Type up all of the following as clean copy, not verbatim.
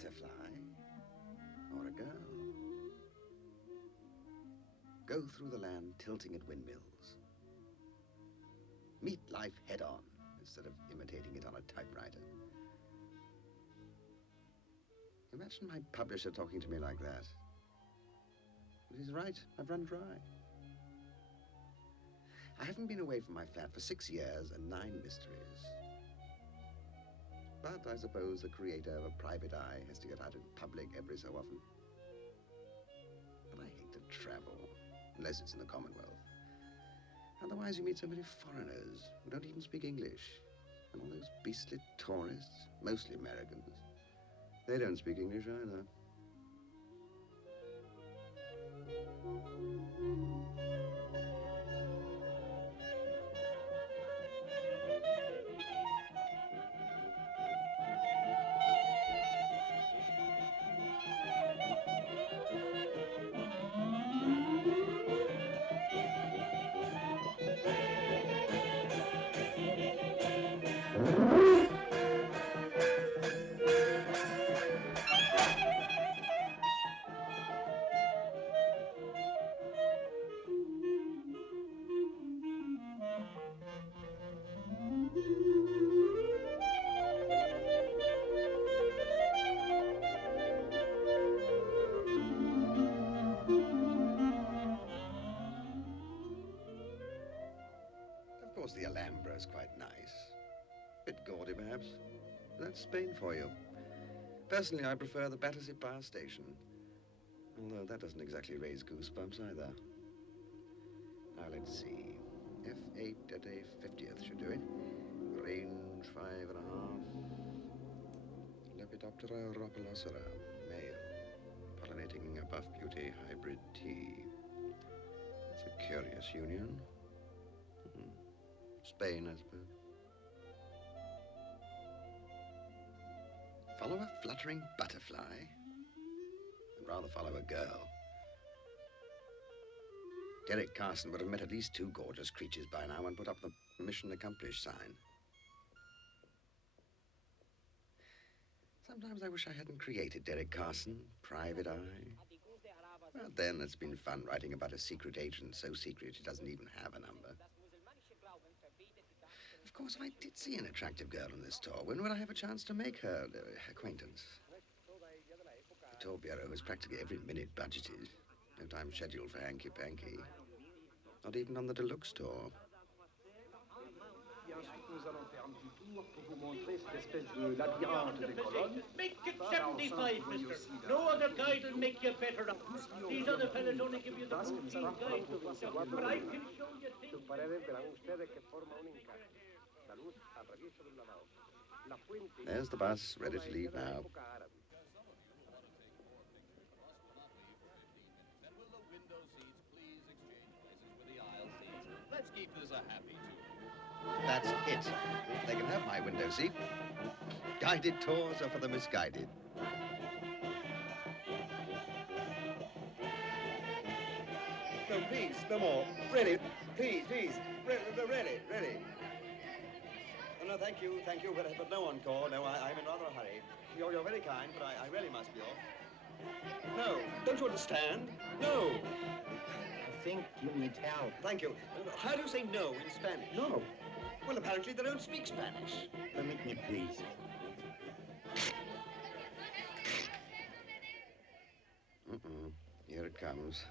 butterfly or a girl. Go through the land tilting at windmills. Meet life head on instead of imitating it on a typewriter. Imagine my publisher talking to me like that. But he's right, I've run dry. I haven't been away from my flat for 6 years and 9 mysteries. But I suppose the creator of a private eye has to get out in public every so often. But I hate to travel, unless it's in the Commonwealth. Otherwise you meet so many foreigners who don't even speak English. And all those beastly tourists, mostly Americans. They don't speak English either. Of course, the Alhambra's quite nice. Bit gaudy, perhaps. But that's Spain for you. Personally, I prefer the Battersea Power Station. Although that doesn't exactly raise goosebumps either. Now, let's see. F8 at a 50th should do it. Range 5.5. Lepidoptera rhopalocera, male. Pollinating a buff beauty hybrid tea. It's a curious union. Spain, I suppose. Follow a fluttering butterfly? I'd rather follow a girl. Derek Carson would have met at least 2 gorgeous creatures by now and put up the mission accomplished sign. Sometimes I wish I hadn't created Derek Carson, Private Eye. Well, then it's been fun writing about a secret agent so secret he doesn't even have a number. Of course, if I did see an attractive girl in this tour, when would I have a chance to make her acquaintance? The tour bureau is practically every minute budgeted. No time scheduled for hanky-panky. Not even on the deluxe tour. Nous allons faire un petit tour pour vous montrer cette espèce de labyrinthe des colonnes. Make it 75, mister. No other guide will make you better. These other fellas only give you the routine guide. But I can show you things. There's the bus, ready to leave now. Let's keep this a happy tour. That's it. They can have my window seat. Guided tours are for the misguided. No, please, no more. Really, please, please. Really. Oh, no, thank you, but no encore. No, I'm in rather a hurry. You're very kind, but I really must be off. No, don't you understand? No. I think you need help. Thank you. How do you say no in Spanish? No. Well, apparently they don't speak Spanish. Permit me, please. Here it comes.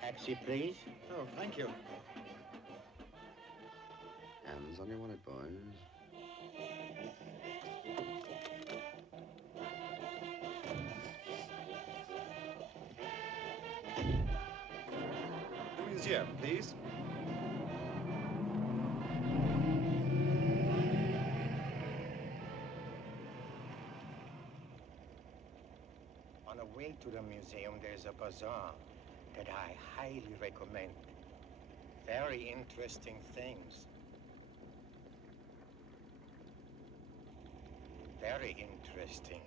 Taxi, please. Oh, thank you. Hands on your wallet, boys. The museum, please. On the way to the museum, there's a bazaar that I highly recommend. Very interesting things. Very interesting.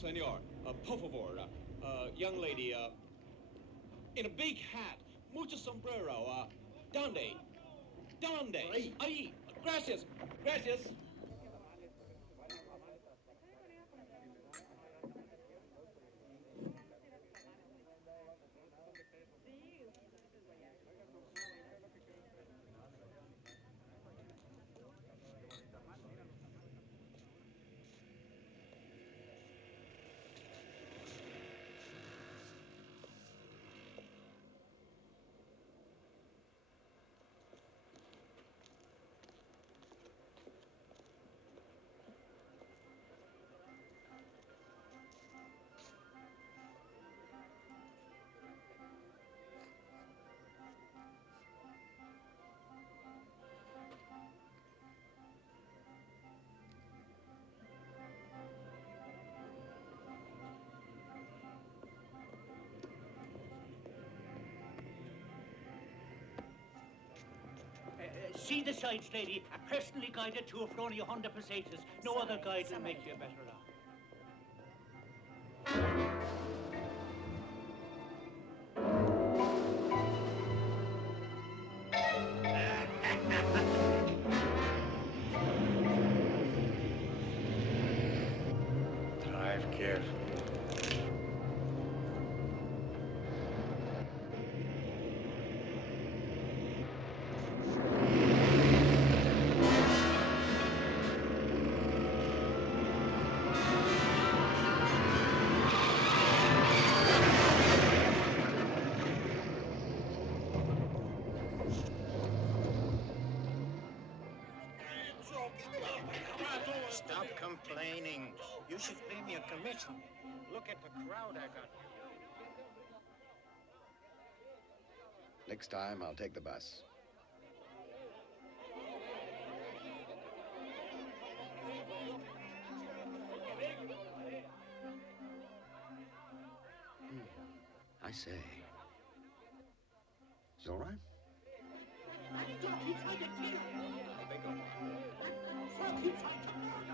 Senor, por favor, young lady, in a big hat, mucho sombrero, Donde? Donde? Ahí. Gracias. Gracias. See the sights, lady. A personally guided tour for only 100 pesetas. No other guide will make you better off. Drive carefully. Stop complaining. You should pay me a commission. Look at the crowd I got. Next time, I'll take the bus. I say. Is it all right? He tried to kill him. He tried to murder.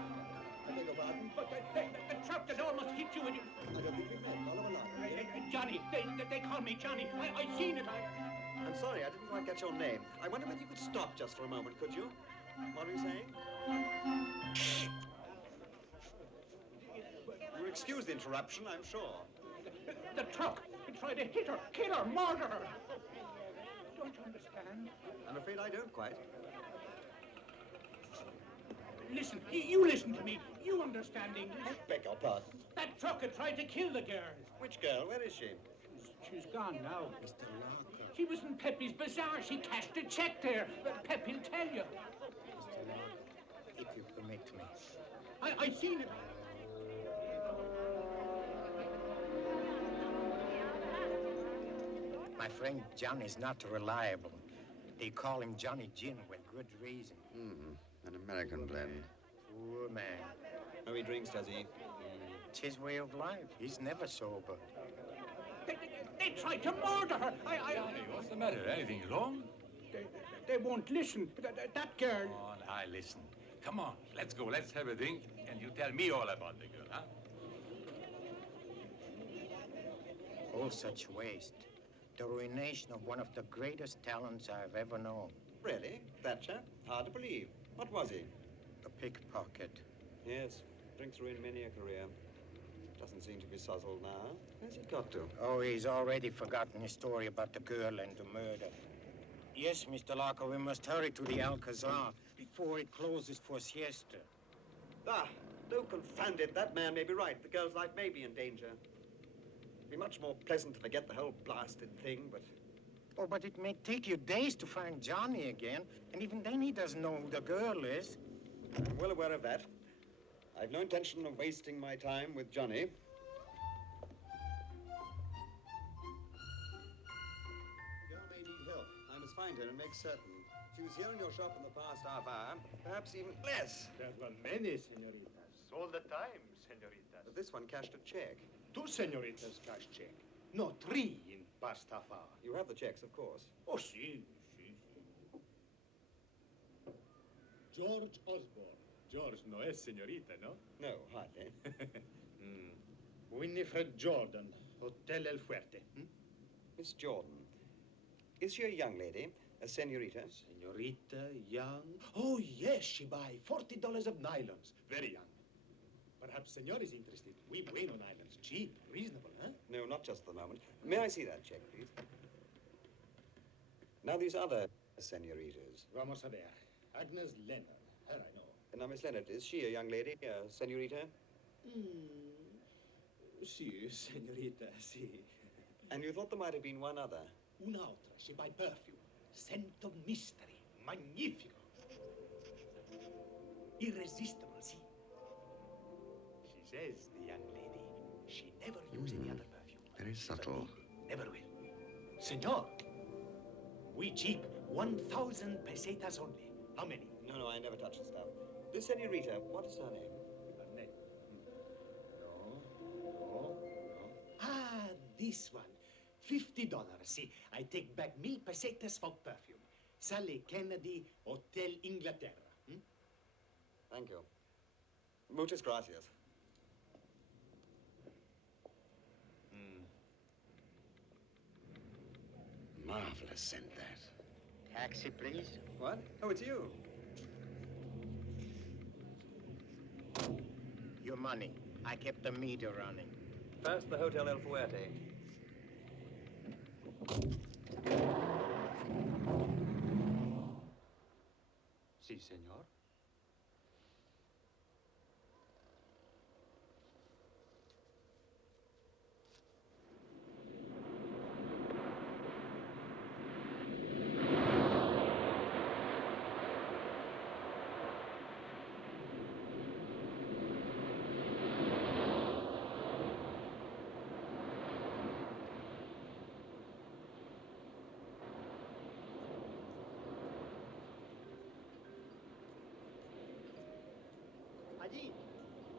I beg your pardon? But the truck that almost hit you when you... I don't think we've met. Oliver Lorre. Johnny, they call me Johnny. I seen it. I'm sorry, I didn't quite catch your name. I wonder whether you could stop just for a moment, could you? What were you saying? You'll excuse the interruption, I'm sure. The truck. He tried to hit her, kill her, murder her. Don't you understand? I'm afraid I don't quite. Listen, you listen to me. You understand English. Beg your pardon. That truck had tried to kill the girl. Which girl? Where is she? She's gone now. Mr. Lorre. She was in Pepe's bazaar. She cashed a check there. But Pepe will tell you. Mr. Lorre, if you permit me. I seen it. My friend Johnny's not reliable. They call him Johnny Gin with good reason. An American blend. Poor man. Oh, he drinks, does he? It's his way of life. He's never sober. They tried to murder her. Johnny, what's the matter? Anything wrong? They won't listen. That girl. Oh, I listen. Come on, let's go. Let's have a drink, and you tell me all about the girl, huh? All such waste. The ruination of one of the greatest talents I've ever known. Really? That chap? Hard to believe. What was he? The pickpocket. Yes, drinks ruined many a career. Doesn't seem to be sozzled now. Where's he got to? Oh, he's already forgotten his story about the girl and the murder. Yes, Mr. Lorre, we must hurry to the Alcazar before it closes for siesta. Ah, no, confound it. That man may be right. The girl's life may be in danger. It'd be much more pleasant to forget the whole blasted thing, but... Oh, but it may take you days to find Johnny again, and even then he doesn't know who the girl is. I'm well aware of that. I've no intention of wasting my time with Johnny. The girl may need help. I must find her and make certain. She was here in your shop in the past half hour, perhaps even less. There were many senoritas. All the time, senoritas. But this one cashed a check. 2 senoritas cash check. No, 3 in past half hour. You have the checks, of course. Oh, si. George Osborne. George no es senorita, no? No, hardly. Winifred Jordan, Hotel El Fuerte. Miss Jordan. Is she a young lady? A senorita? Senorita, young. Oh, yes, she buy $40 of nylons. Very young. Perhaps senor is interested. We bueno nylons. Cheap, reasonable, huh? No, not just at the moment. May I see that check, please? Now, these other senoritas. Vamos a ver. Agnes Leonard. Her I know. Now, Miss Leonard, is she a young lady, a senorita? Si, senorita, si. And you thought there might have been one other? Un'altra. She buy perfume. Scent of mystery. Magnifico. Irresistible, si. She says, the young lady, she never use any other perfume. Very subtle. Never will. Senor, we cheap 1,000 pesetas only. How many? No, I never touch the stuff. This senorita, what is her name? Annette. No. Ah, this one. $50. See, I take back 1,000 pesetas for perfume. Sally Kennedy, Hotel Inglaterra. Thank you. Muchas gracias. Marvelous scent, that. Taxi, please. What? Oh, it's you. Your money. I kept the meter running. First, the Hotel El Fuerte. Si, senor.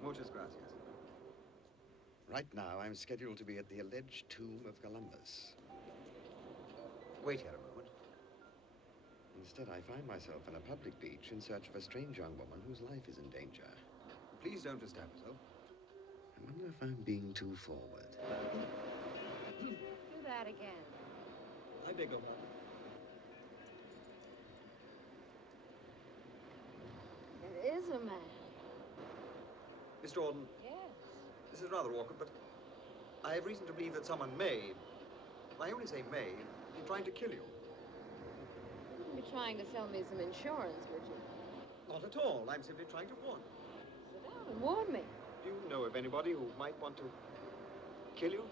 Muchas gracias. Right now, I'm scheduled to be at the alleged tomb of Columbus. Wait here a moment. Instead, I find myself on a public beach in search of a strange young woman whose life is in danger. Please don't disturb yourself. I wonder if I'm being too forward. Do that again. I beg your pardon. It is a man. Miss Jordan, Yes. this is rather awkward, but I have reason to believe that someone may, I only say may, be trying to kill you. You wouldn't be trying to sell me some insurance, would you? Not at all. I'm simply trying to warn you. Sit down and warn me. Do you know of anybody who might want to kill you?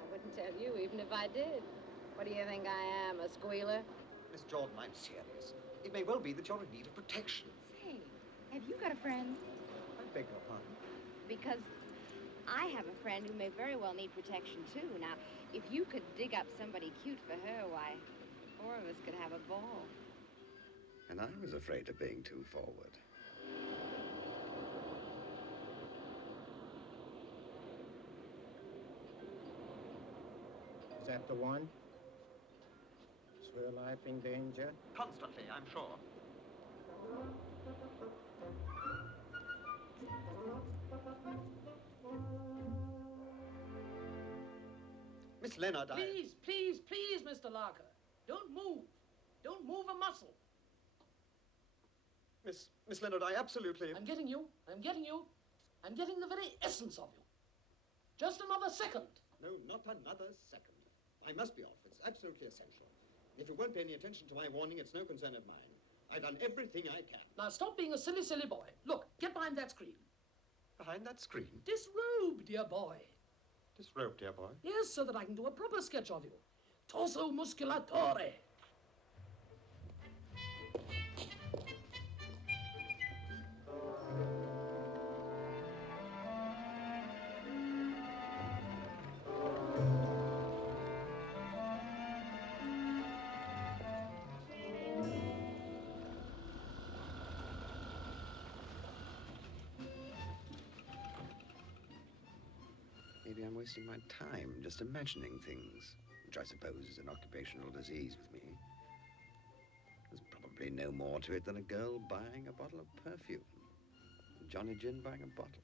I wouldn't tell you even if I did. What do you think I am, a squealer? Miss Jordan, I'm serious. It may well be that you're in need of protection. Say, have you got a friend? I beg your pardon. Because I have a friend who may very well need protection, too. Now, if you could dig up somebody cute for her, why, the four of us could have a ball. And I was afraid of being too forward. Is that the one? Is her life in danger? Constantly, I'm sure. Miss Leonard, Please, Mr. Larker. Don't move. Don't move a muscle. Miss Leonard, I absolutely... I'm getting you. I'm getting the very essence of you. Just another second. No, not another second. I must be off. It's absolutely essential. If you won't pay any attention to my warning, it's no concern of mine. I've done everything I can. Now, stop being a silly, silly boy. Look, get behind that screen. Behind that screen? Disrobe, dear boy. Disrobe, dear boy? Yes, so that I can do a proper sketch of you. Torso musculatore. Maybe I'm wasting my time just imagining things, which I suppose is an occupational disease with me. There's probably no more to it than a girl buying a bottle of perfume. Johnny Gin buying a bottle.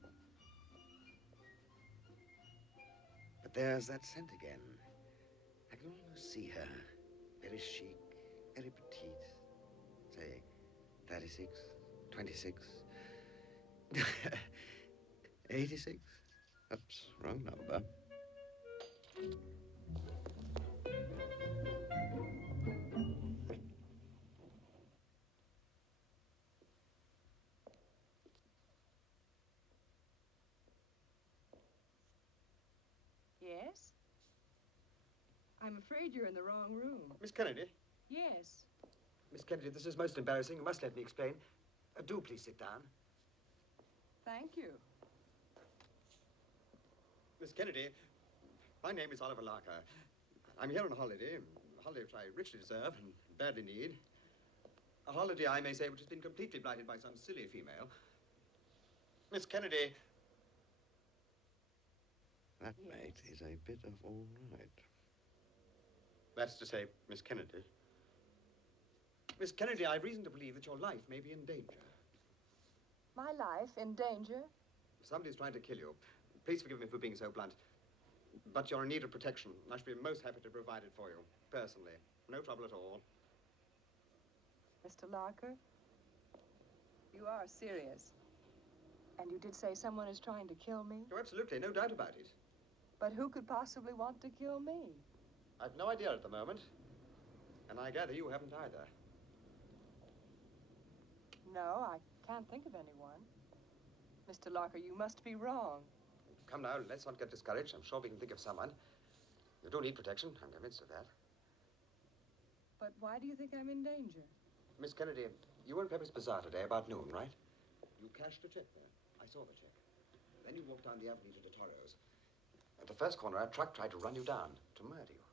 But there's that scent again. I can almost see her, very chic, very petite. Say, 36, 26, 86. Oops, wrong number. Yes? I'm afraid you're in the wrong room. Miss Kennedy? Yes. Miss Kennedy, this is most embarrassing. You must let me explain. Do please sit down. Thank you. Miss Kennedy, my name is Oliver Larker. I'm here on a holiday which I richly deserve and badly need. A holiday, I may say, which has been completely blighted by some silly female. Miss Kennedy. That, mate, is a bit of all right. That's to say, Miss Kennedy. Miss Kennedy, I've reason to believe that your life may be in danger. My life in danger? Somebody's trying to kill you. Please forgive me for being so blunt. But you're in need of protection. I should be most happy to provide it for you, personally. No trouble at all. Mr. Larker, you are serious. And you did say someone is trying to kill me? Oh, absolutely, no doubt about it. But who could possibly want to kill me? I've no idea at the moment. And I gather you haven't either. No, I can't think of anyone. Mr. Larker, you must be wrong. Come now, let's not get discouraged. I'm sure we can think of someone. You do need protection, I'm convinced of that. But why do you think I'm in danger? Miss Kennedy, you were in Pepper's Bazaar today about noon, right? You cashed a check there. I saw the check. Then you walked down the avenue to the Toros. At the first corner, a truck tried to run you down, to murder you.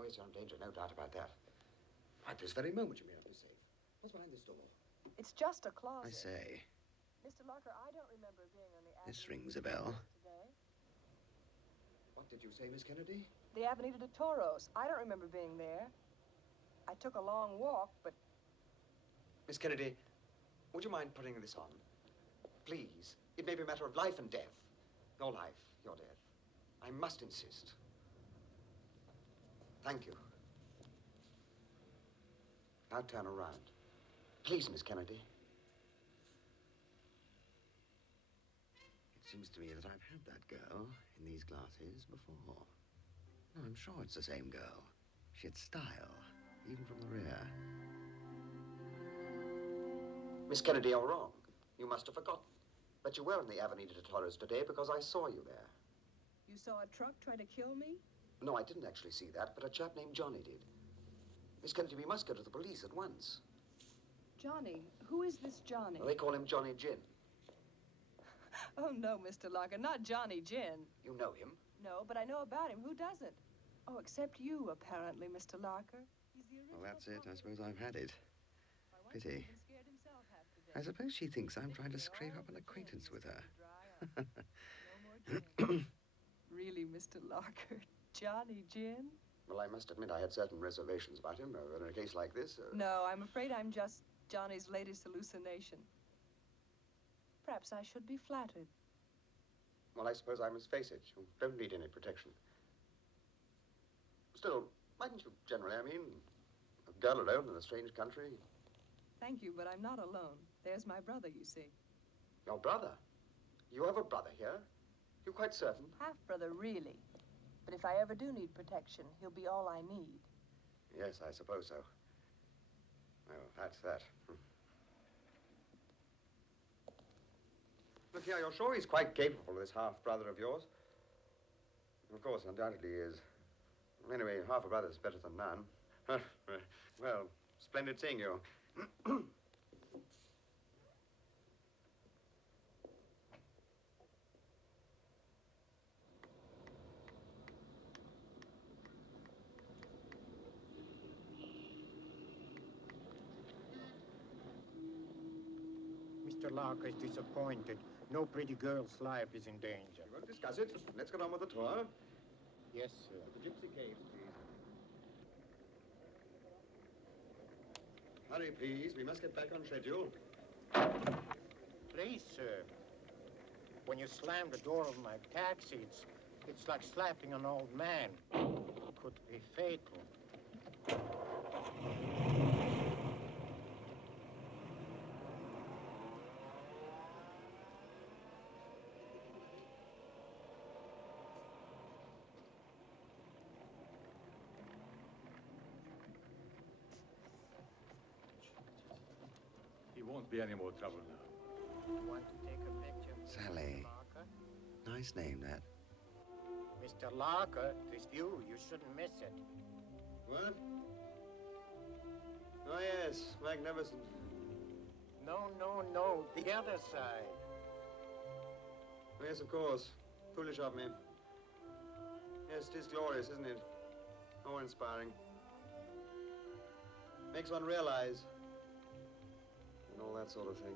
Oh, yes, you're in danger, no doubt about that. At this very moment, you may not be safe. What's behind this door? It's just a closet. I say, Mr. Larker, I don't remember being on the avenue. this rings a bell. Today. What did you say, Miss Kennedy? The Avenida de Toros. I don't remember being there. I took a long walk, but... Miss Kennedy, would you mind putting this on? Please. It may be a matter of life and death. Your life, your death. I must insist. Thank you. Now turn around. Please, Miss Kennedy. It seems to me that I've had that girl in these glasses before. No, I'm sure it's the same girl. She had style, even from the rear. Miss Kennedy, you're wrong. You must have forgotten. But you were in the Avenida de Toros today because I saw you there. You saw a truck try to kill me? No, I didn't actually see that, but a chap named Johnny did. Miss Kennedy, we must go to the police at once. Johnny? Who is this Johnny? Well, they call him Johnny Gin. Oh, no, Mr. Larker, not Johnny Gin. You know him? No, but I know about him. Who doesn't? Oh, except you, apparently, Mr. Larker. He's the original. Well, that's it. I suppose I've had it. Why, once he Pity. even scared himself half to death. I suppose she thinks I'm trying to scrape up an acquaintance with her. No more gin. Really, Mr. Larker? Johnny Gin? Well, I must admit I had certain reservations about him. In a case like this... No, I'm afraid I'm just Johnny's latest hallucination. Perhaps I should be flattered. Well, I suppose I must face it. You don't need any protection. Still, mightn't you generally, I mean, a girl alone in a strange country? Thank you, but I'm not alone. There's my brother, you see. Your brother? You have a brother here? You're quite certain? Half-brother, really. But if I ever do need protection, he'll be all I need. Yes, I suppose so. Well, that's that. Look here, you're sure he's quite capable, this half-brother of yours? Of course, undoubtedly he is. Anyway, half a brother's better than none. Well, splendid seeing you. Mr. Larker is disappointed. No pretty girl's life is in danger. We won't discuss it. Let's get on with the tour. Yes, sir. The Gypsy Caves, please. Hurry, please. We must get back on schedule. Please, sir. When you slam the door of my taxi, it's like slapping an old man. It could be fatal. won't be any more trouble now. Want to take a picture? Sally. Mr. Larker? Nice name, that. Mr. Larker, this view, you shouldn't miss it. What? Oh, yes, magnificent. No, no, no, the other side. Oh, yes, of course. Foolish of me. Yes, it is glorious, isn't it? Awe-inspiring. Makes one realize. And all that sort of thing.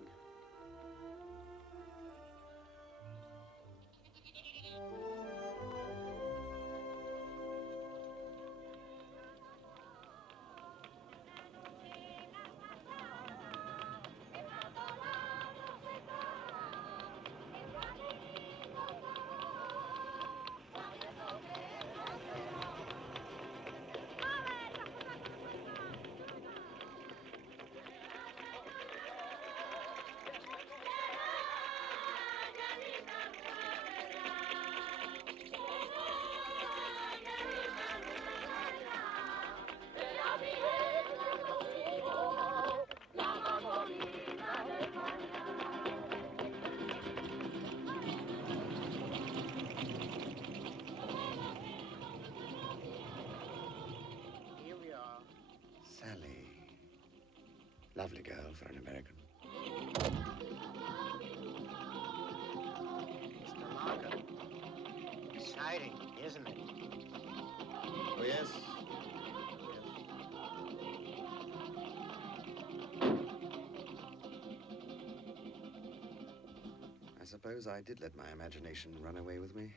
Here we are. Sally. Lovely girl for an American. Mr. Larker. Exciting, isn't it? Oh, yes. I suppose I did let my imagination run away with me.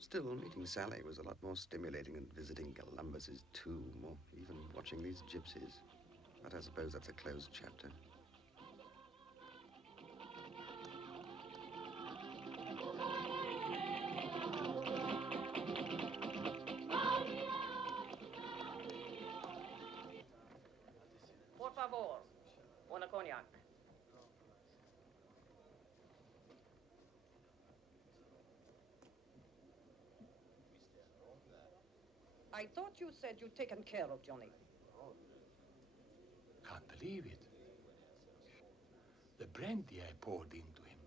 Still, meeting Sally was a lot more stimulating than visiting Columbus's tomb or even watching these gypsies. But I suppose that's a closed chapter. Por favor, una cognac. I thought you said you'd taken care of Johnny. Can't believe it. The brandy I poured into him.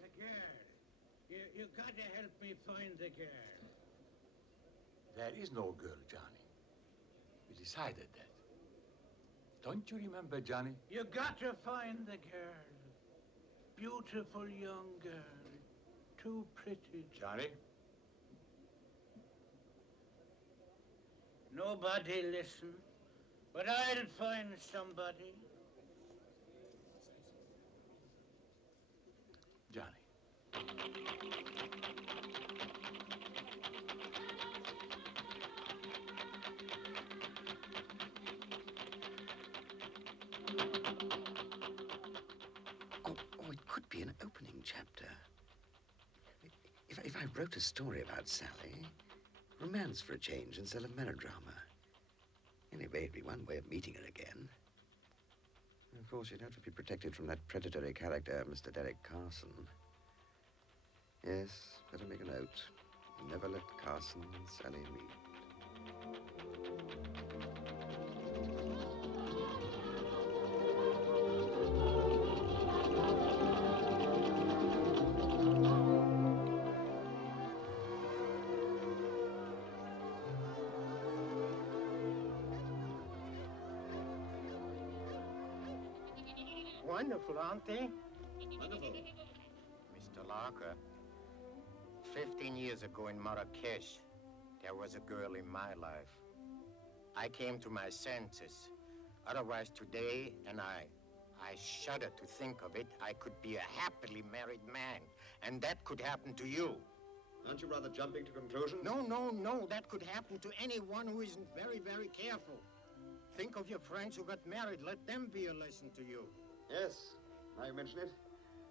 The girl. You gotta help me find the girl. There is no girl, Johnny. We decided that. Don't you remember, Johnny? You gotta find the girl. Beautiful young girl. Too pretty. Johnny? Nobody listen. But I'll find somebody. Johnny. Oh, it could be an opening chapter. If I wrote a story about Sally, romance for a change instead of melodrama. Anyway, it'd be one way of meeting her again. Of course, you'd have to be protected from that predatory character, Mr. Derek Carson. Yes, better make a note. Never let Carson and Sally meet. Wonderful, aren't they? Wonderful. Mr. Larker, 15 years ago in Marrakesh, there was a girl in my life. I came to my senses. Otherwise, today, and I shudder to think of it, I could be a happily married man. And that could happen to you. Aren't you rather jumping to conclusions? No, no, no. That could happen to anyone who isn't very, very careful. Think of your friends who got married. Let them be a lesson to you. Yes, now you mention it.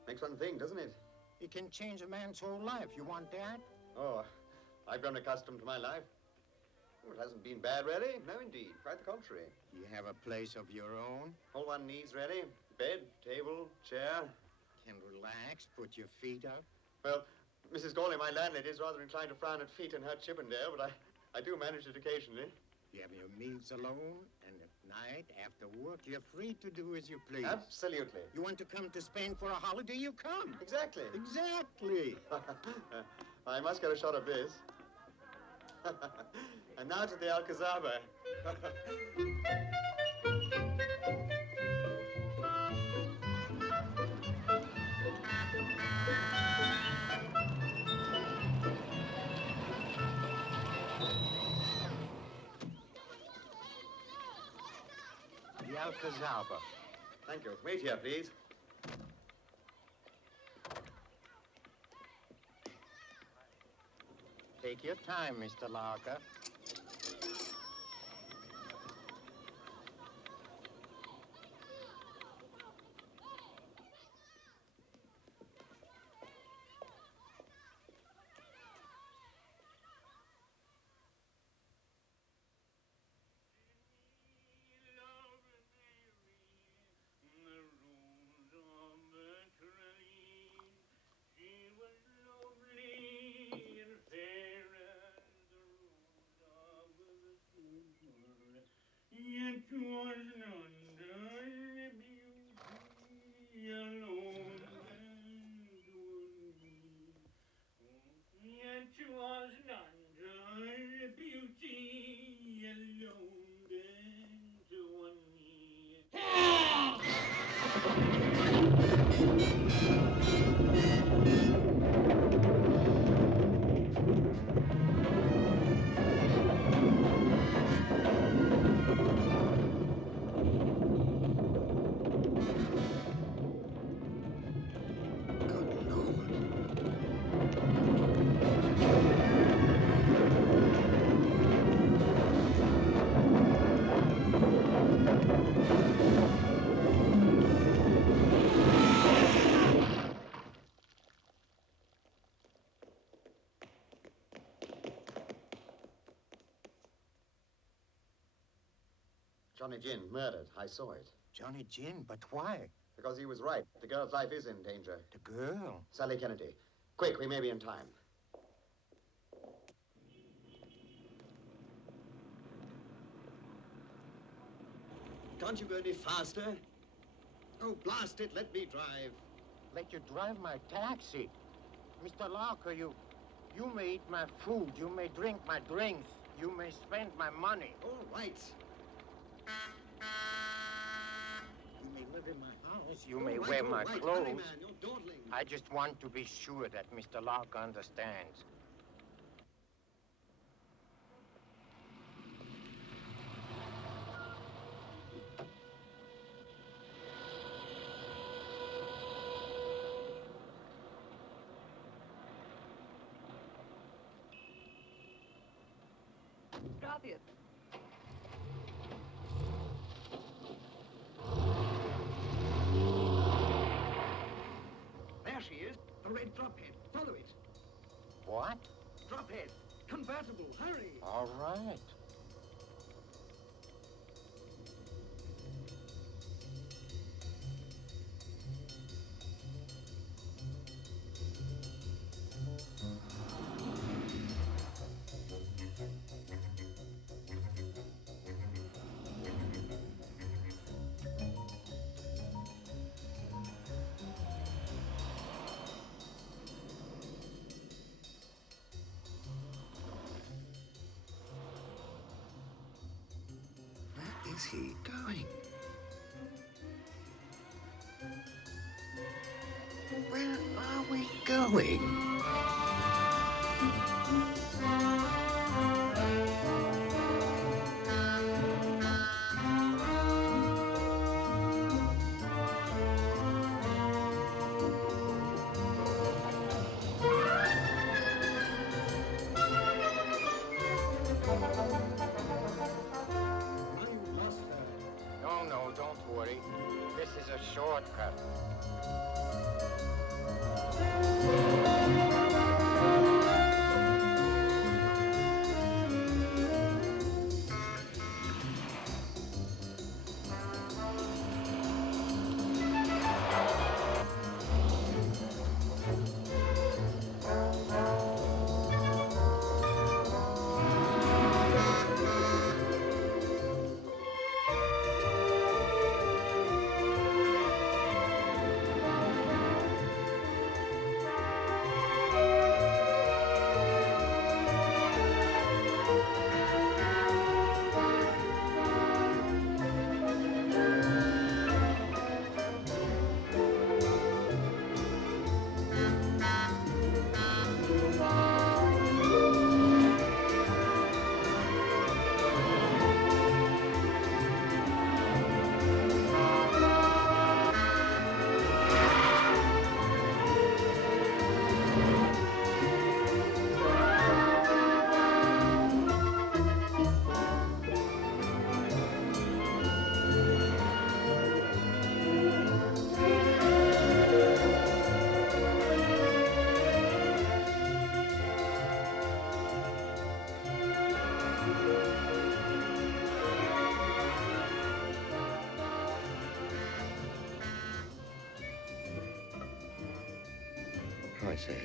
Makes one think, doesn't it? It can change a man's whole life. You want that? Oh, I've grown accustomed to my life. Oh, it hasn't been bad, really. No, indeed. Quite the contrary. You have a place of your own? All one needs, really. Bed, table, chair. Can relax, put your feet up. Well, Mrs. Gawley, my landlady, is rather inclined to frown at feet in her Chippendale, but I do manage it occasionally. You have your meals alone and night, after work, you're free to do as you please. Absolutely. You want to come to Spain for a holiday, you come. Exactly. Exactly. I must get a shot of this. And now to the Alcazaba. The Alcazaba. Thank you. Wait here, please. Take your time, Mr. Lorre. Johnny Gin, murdered. I saw it. Johnny Gin, but why? Because he was right. The girl's life is in danger. The girl? Sally Kennedy. Quick, we may be in time. Can't you go any faster? Oh, blast it, let me drive. Let you drive my taxi. Mr. Lorre, you may eat my food, you may drink my drinks, you may spend my money. All right. You may live in my house, you may wear my clothes. Hurry, man, you're dawdling. I just want to be sure that Mr. Lorre understands. Gracias. There she is, the red drophead. Follow it. What? Drophead, convertible, hurry. All right. Where is he going? Where are we going? No, don't worry. This is a shortcut. I say.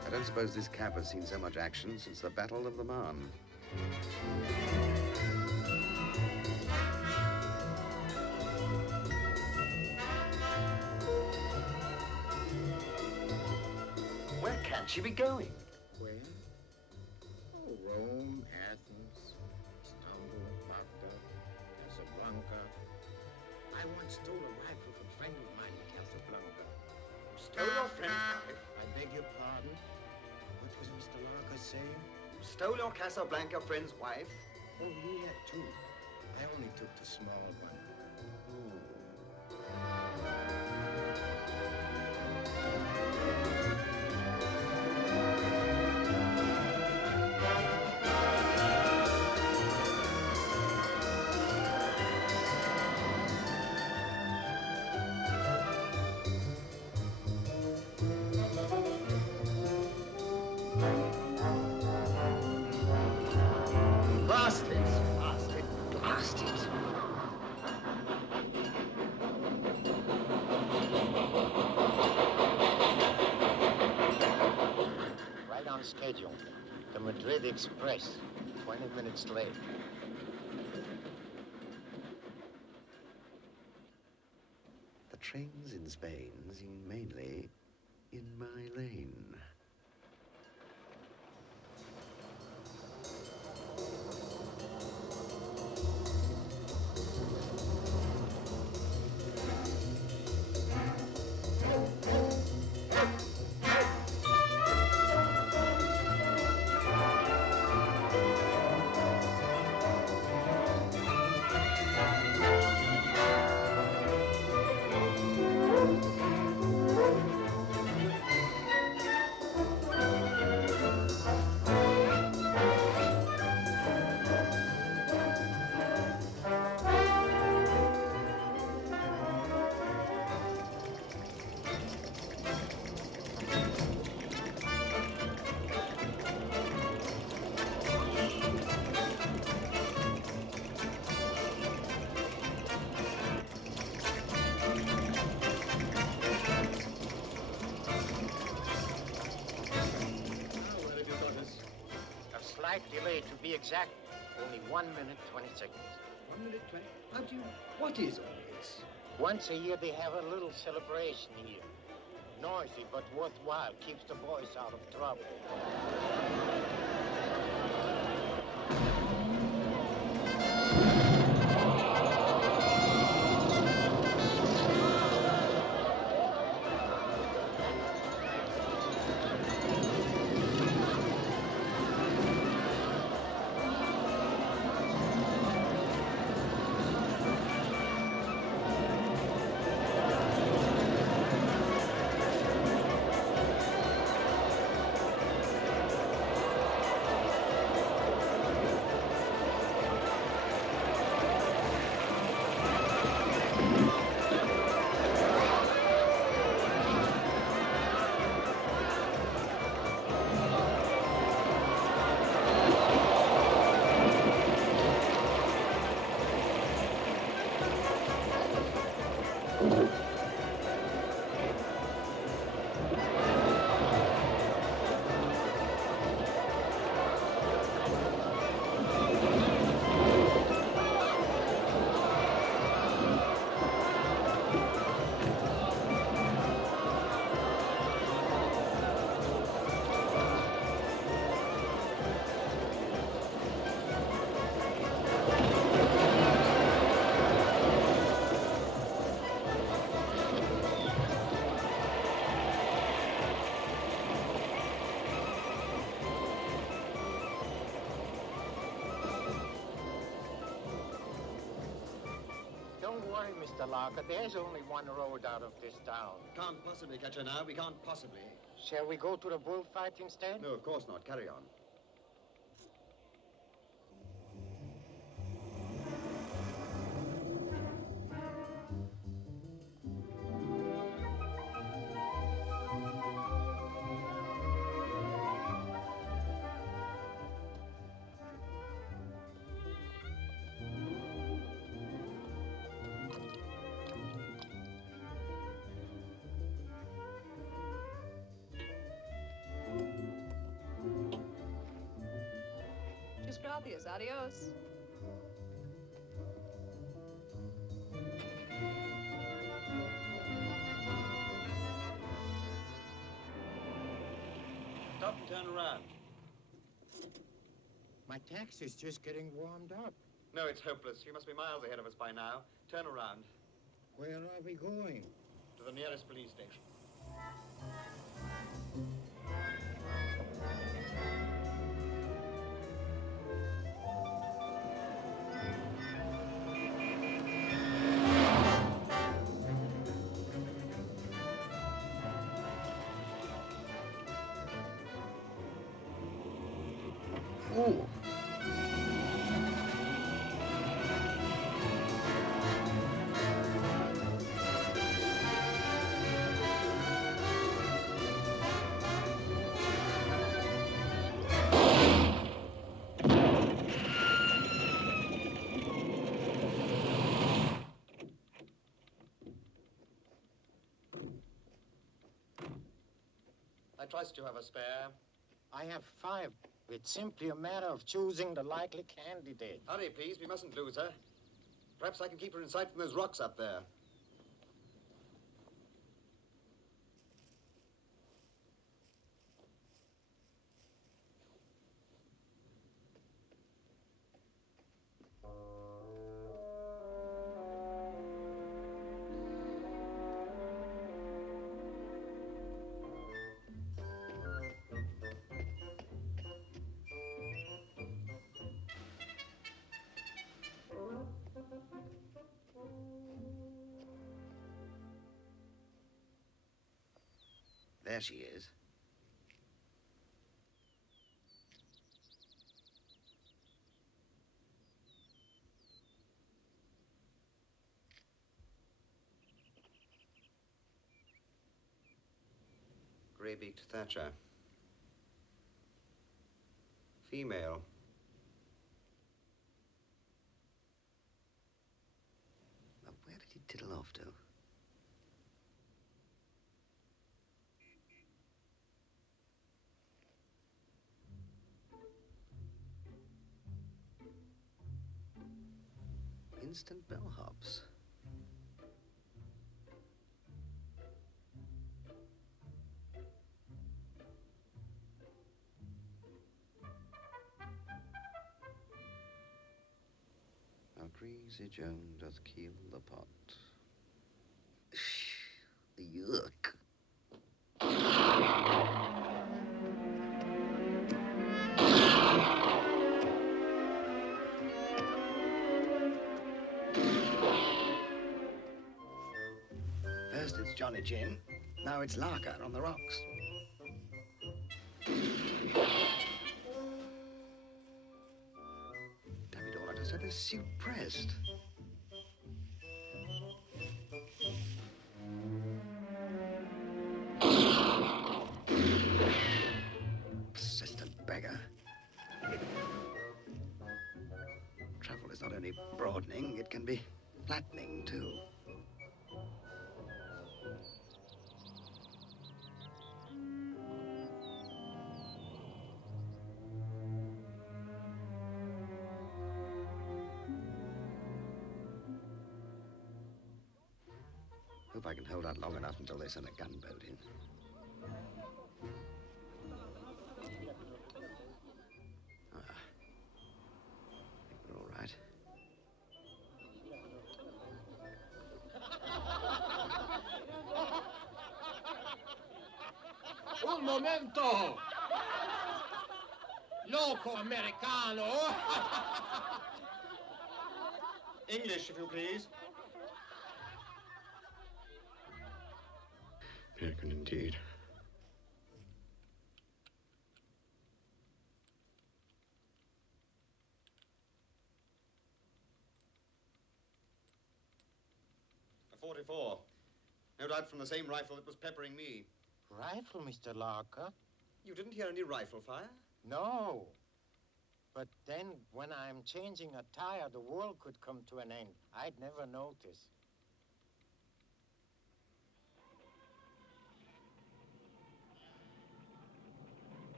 I don't suppose this cab has seen so much action since the Battle of the Marne. Where can she be going? Where? Oh, Rome, Athens, Istanbul, Baghdad, Casablanca. I once stole a wife of a friend of mine in Casablanca. Stole your friend's wife? I beg your pardon? What was Mr. Larker saying? You stole your Casablanca friend's wife? Oh, he had two. I only took the small one. Blast it! Blast it! Blast it! Right on schedule. The Madrid Express. 20 minutes late. The trains in Spain seem mainly in my lane. Delay to be exact, only 1 minute, 20 seconds. 1 minute, 20? How do you... What is all this? Once a year they have a little celebration here. Noisy but worthwhile, keeps the boys out of trouble. Don't worry, Mr. Lorre. There's only one road out of this town. Can't possibly catch her now. We can't possibly. Shall we go to the bullfight instead? No, of course not. Carry on. Gracias, adios. Stop and turn around. My taxi's just getting warmed up. No, it's hopeless. You must be miles ahead of us by now. Turn around. Where are we going? To the nearest police station. Ooh. I trust you have a spare. I have 5. It's simply a matter of choosing the likely candidate. Hurry, please. We mustn't lose her. Perhaps I can keep her in sight from those rocks up there. There she is. Grey-beaked Thatcher. Female. Now, where did he tittle off to? Instant bellhops. How greasy Joan doth keel the pot. Yuck. First it's Johnny Gin, now it's Lorre on the rocks. Damn it all, I just had this suit pressed. Persistent beggar. Travel is not only broadening, it can be flattening too. Hope I can hold out long enough until they send a gunboat in. I think we're all right. Un momento! Loco americano! English, if you please. American indeed. A 44. No doubt from the same rifle that was peppering me. Rifle, Mr. Larker? You didn't hear any rifle fire? No. But then, when I'm changing a tire, the world could come to an end. I'd never notice.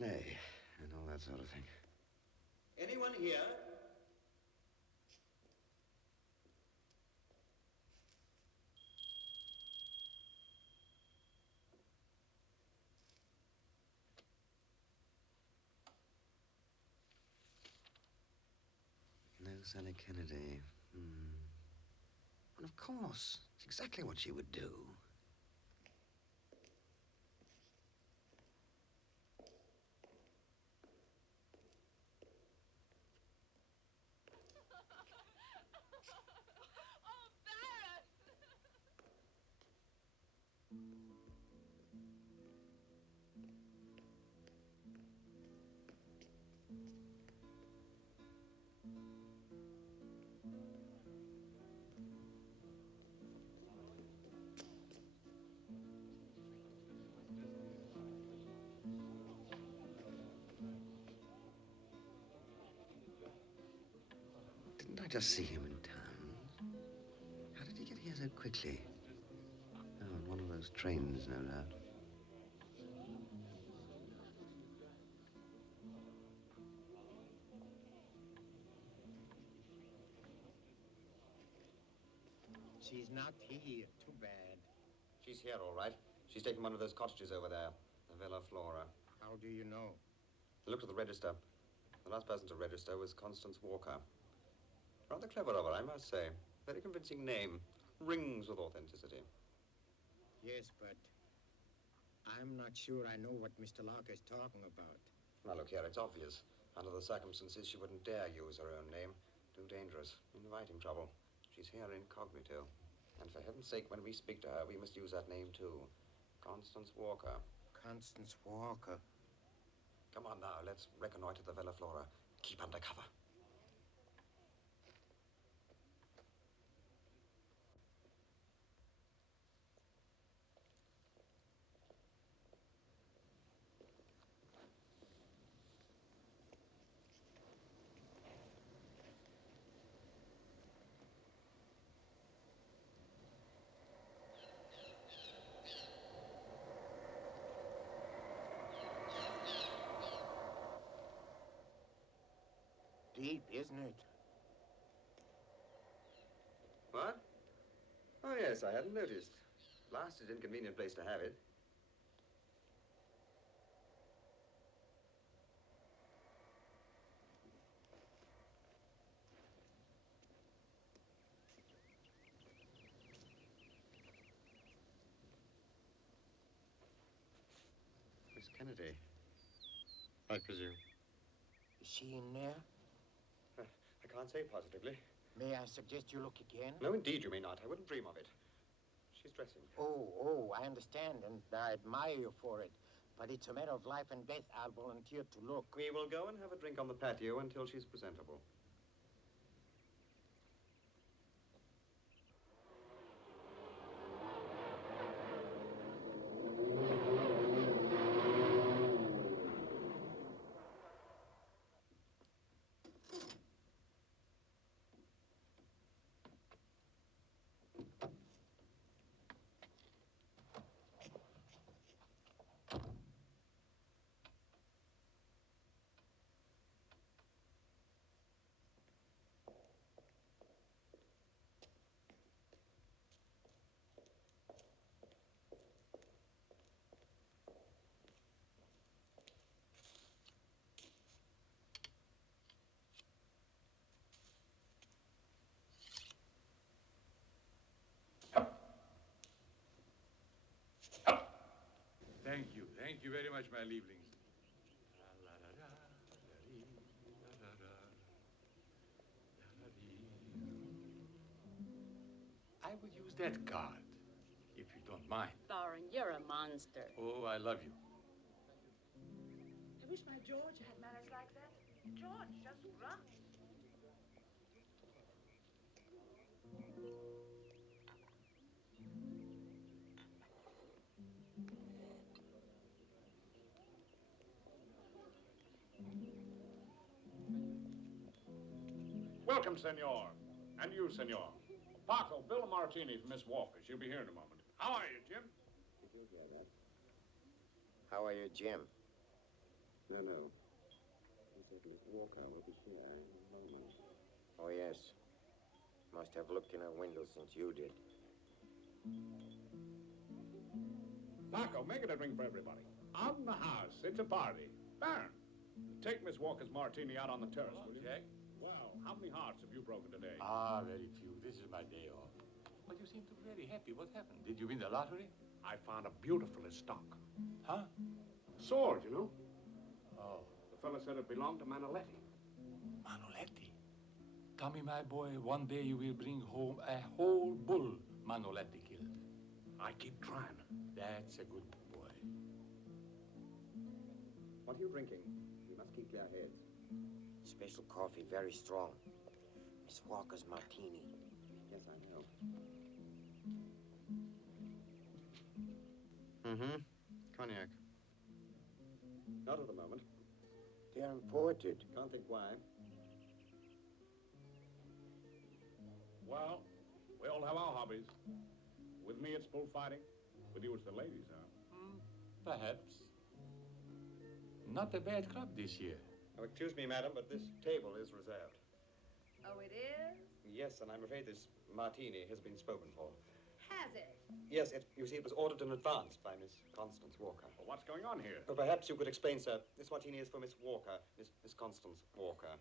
Nay, and all that sort of thing. Anyone here? No Sally Kennedy. Well, of course. It's exactly what she would do. Didn't I just see him in town? How did he get here so quickly? Oh, on one of those trains, no doubt. She's not here. Too bad. She's here, all right. She's taken one of those cottages over there, the Villa Flora. How do you know? I looked at the register. The last person to register was Constance Walker. Rather clever of her, I must say. Very convincing name. Rings with authenticity. Yes, but I'm not sure I know what Mr. Larker is talking about. Now, look here, it's obvious. Under the circumstances, she wouldn't dare use her own name. Too dangerous. Inviting trouble. She's here incognito. And for heaven's sake, when we speak to her, we must use that name, too. Constance Walker. Constance Walker. Come on now, let's reconnoiter the Villa Flora. Keep under cover. Deep, isn't it? What? Oh, yes, I hadn't noticed. Last is inconvenient place to have it. Miss Kennedy. I presume. Is she in there? I can't say positively. May I suggest you look again? No, indeed, you may not. I wouldn't dream of it. She's dressing. Oh, I understand, and I admire you for it. But it's a matter of life and death. I'll volunteer to look. We will go and have a drink on the patio until she's presentable. Thank you. Thank you very much, my lieblings. I would use that card, if you don't mind. Lauren, you're a monster. Oh, I love you. I wish my George had manners like that. George, just run. Welcome, senor. And you, senor. Paco, bill a martini for Miss Walker. She'll be here in a moment. How are you, Jim? How are you, Jim? No. He said Miss Walker will be here in a moment. Oh, yes. Must have looked in her window since you did. Paco, make it a drink for everybody. On the house. It's a party. Baron, take Miss Walker's martini out on the terrace, will you? Okay. Well, how many hearts have you broken today? Ah, very few. This is my day off. But you seem to be very happy. What happened? Did you win the lottery? I found a beautiful stock. Huh? Sword, you know. Oh. The fella said it belonged to Manoletti. Manoletti? Tommy, my boy, one day you will bring home a whole bull Manoletti killed. I keep trying. That's a good boy. What are you drinking? We must keep clear heads. Special coffee, very strong. Miss Walker's martini. Yes, I know. Mm-hmm. Cognac. Not at the moment. They're imported. Can't think why. Well, we all have our hobbies. With me, it's bullfighting. With you, it's the ladies, huh? Perhaps. Not a bad crop this year. Oh, excuse me, madam, but this table is reserved. Oh, it is? Yes, and I'm afraid this martini has been spoken for. Has it? Yes, you see, it was ordered in advance by Miss Constance Walker. Well, what's going on here? Well, perhaps you could explain, sir. This martini is for Miss Walker, Miss Constance Walker.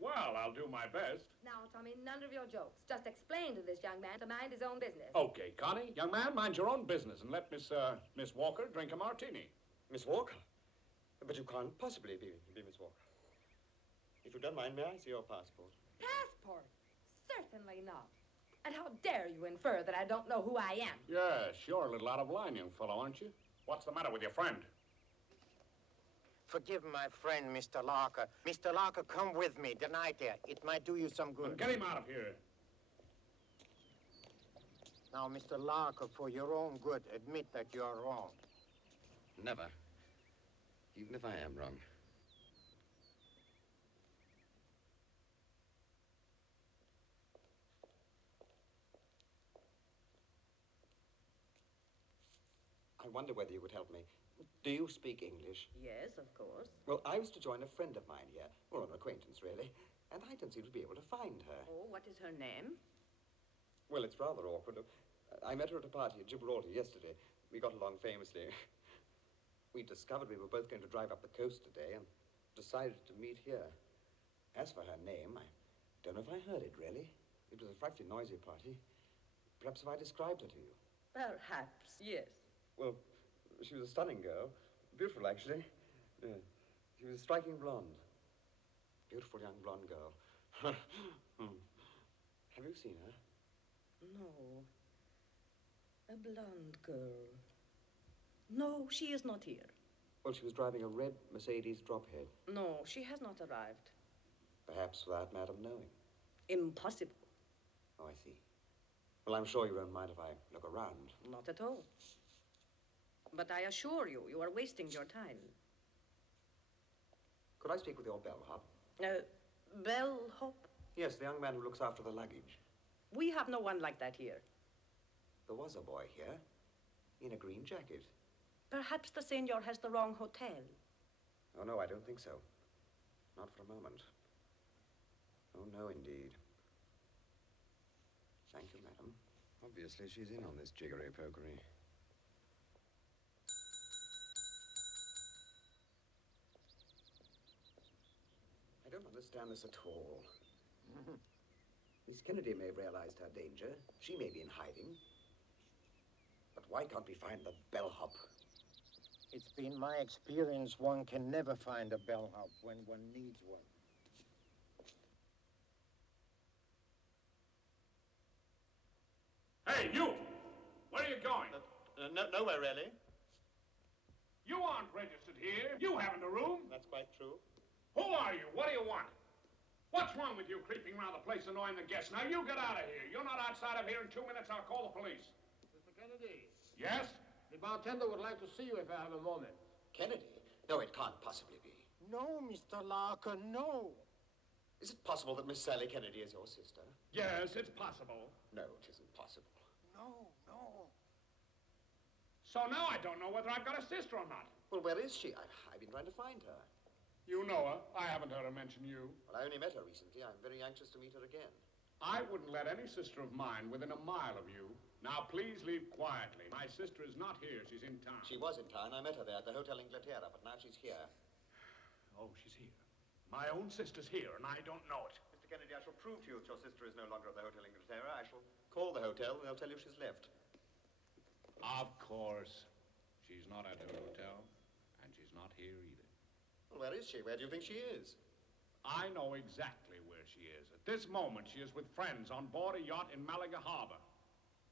Well, I'll do my best. Now, Tommy, none of your jokes. Just explain to this young man to mind his own business. Okay, Connie, young man, mind your own business and let Miss Walker drink a martini. Miss Walker? But you can't possibly be Miss Walker. If you don't mind, may I see your passport? Passport? Certainly not. And how dare you infer that I don't know who I am? Yeah, sure, a little out of line, young fellow, aren't you? What's the matter with your friend? Forgive my friend, Mr. Lorre. Mr. Lorre, come with me tonight there. It might do you some good. Get him out of here. Now, Mr. Lorre, for your own good, admit that you're wrong. Never. Even if I am wrong. I wonder whether you could help me. Do you speak English? Yes, of course. Well, I was to join a friend of mine here, or an acquaintance, really, and I don't seem to be able to find her. Oh, what is her name? Well, it's rather awkward. I met her at a party at Gibraltar yesterday. We got along famously. We discovered we were both going to drive up the coast today and decided to meet here. As for her name, I don't know if I heard it, really. It was a frightfully noisy party. Perhaps if I described her to you. Perhaps, yes. Well, she was a stunning girl. Beautiful, actually. Yeah. She was a striking blonde. Beautiful young blonde girl. Have you seen her? No. A blonde girl. No, she is not here. Well, she was driving a red Mercedes drophead. No, she has not arrived. Perhaps without Madam knowing. Impossible. Oh, I see. Well, I'm sure you won't mind if I look around. Not at all. But I assure you, you are wasting your time. Could I speak with your bellhop? Bellhop? Yes, the young man who looks after the luggage. We have no one like that here. There was a boy here, in a green jacket. Perhaps the senor has the wrong hotel. Oh, no, I don't think so. Not for a moment. Oh, no, indeed. Thank you, madam. Obviously, she's in on this jiggery-pokery. I don't understand this at all. Miss Kennedy may have realized her danger. She may be in hiding. But why can't we find the bellhop? It's been my experience one can never find a bellhop when one needs one. Hey, you! Where are you going? Nowhere, really. You aren't registered here. You haven't a room. That's quite true. Who are you? What do you want? What's wrong with you creeping around the place annoying the guests? Now, you get out of here. You're not outside of here in 2 minutes. I'll call the police. Mr. Kennedy. Yes? The bartender would like to see you if I have a moment. Kennedy? No, it can't possibly be. No, Mr. Larker, no. Is it possible that Miss Sally Kennedy is your sister? Yes, it's possible. No, it isn't possible. No. So now I don't know whether I've got a sister or not. Well, where is she? I've been trying to find her. You know her. I haven't heard her mention you. Well, I only met her recently. I'm very anxious to meet her again. I wouldn't let any sister of mine within a mile of you. Now, please leave quietly. My sister is not here. She's in town. She was in town. I met her there at the Hotel Inglaterra, but now she's here. Oh, she's here. My own sister's here, and I don't know it. Mr. Kennedy, I shall prove to you that your sister is no longer at the Hotel Inglaterra. I shall call the hotel, and they'll tell you she's left. Of course. She's not at her hotel, and she's not here either. Well, where is she? Where do you think she is? I know exactly where she is. At this moment, she is with friends on board a yacht in Malaga Harbor.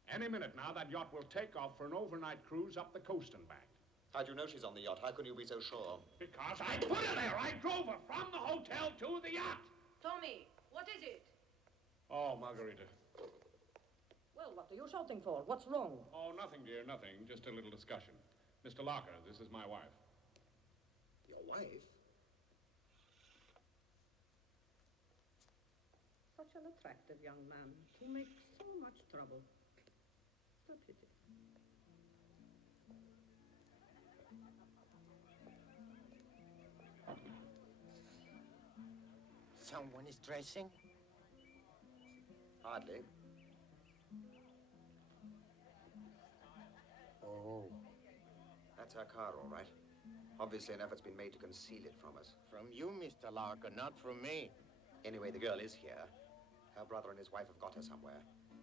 Any minute now, that yacht will take off for an overnight cruise up the coast and back. How do you know she's on the yacht? How can you be so sure? Because I put her there. I drove her from the hotel to the yacht. Tommy, what is it? Oh, Margarita. Well, what are you shouting for? What's wrong? Oh, nothing, dear, nothing. Just a little discussion. Mr. Locker, this is my wife. Your wife? Such an attractive young man who makes so much trouble. A pity. Someone is dressing? Hardly. Oh. That's our car, all right. Obviously, an effort's been made to conceal it from us. From you, Mr. Larker, not from me. Anyway, the girl is here. Her brother and his wife have got her somewhere.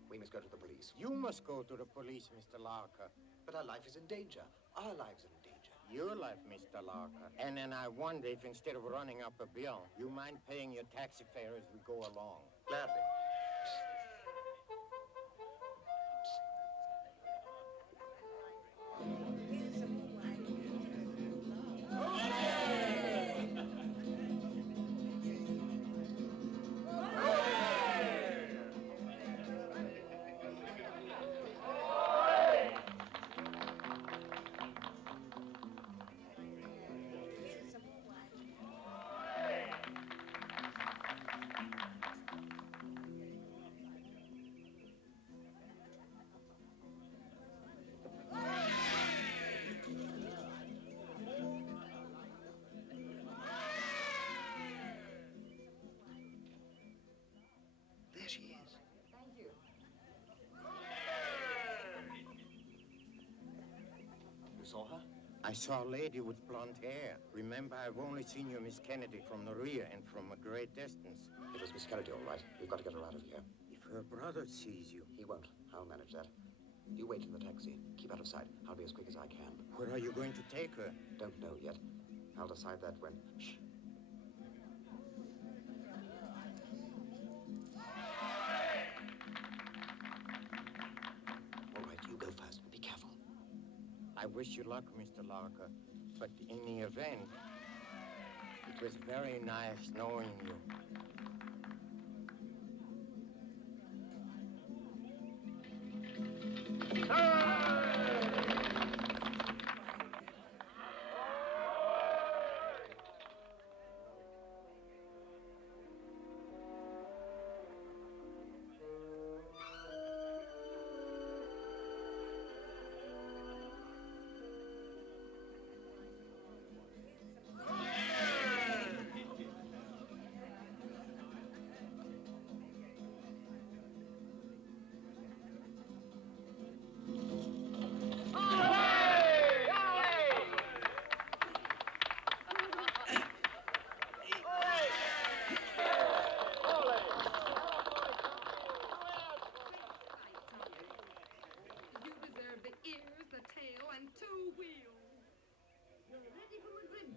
We must go to the police. You must go to the police, Mr. Larker. But our life is in danger. Our lives are in danger. Your life, Mr. Larker. And then I wonder if instead of running up a bill, you mind paying your taxi fare as we go along. Gladly. There she is. Thank you. You saw her? I saw a lady with blonde hair. Remember, I've only seen you, Miss Kennedy, from the rear and from a great distance. It was Miss Kennedy, all right. We've got to get her out of here. If her brother sees you... He won't. I'll manage that. You wait in the taxi. Keep out of sight. I'll be as quick as I can. Where are you going to take her? Don't know yet. I'll decide that when... Shh. All right, you go first. Be careful. I wish you luck, Mr. Larker. But in the event, it was very nice knowing you.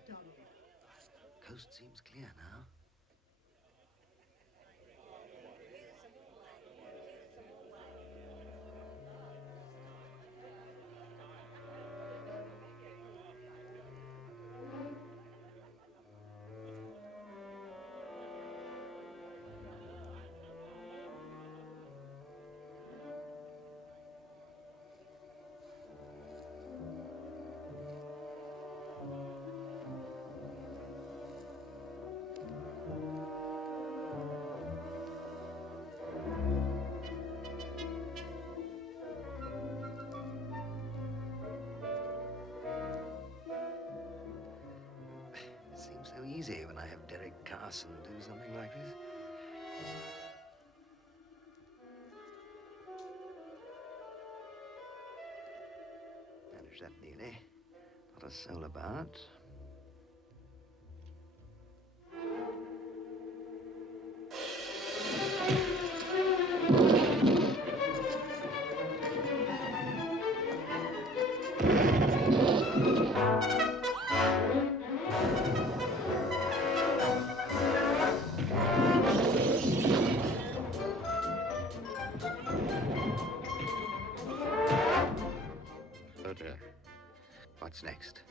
Donovan. Coast seems clear now. Seems so easy when I have Derek Carson do something like this. Managed that nearly. Not a soul about. What's next?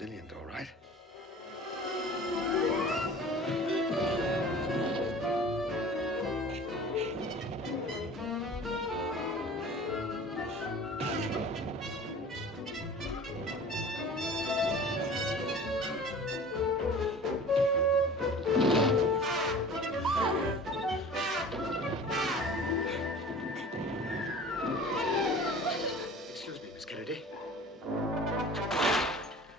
resilient, all right. Excuse me, Miss Kennedy.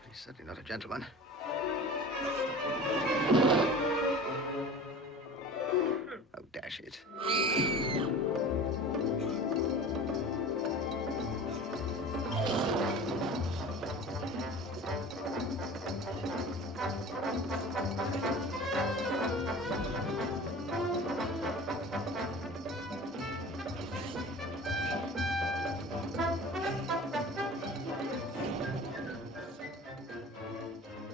He's certainly not a gentleman. Oh, dash it.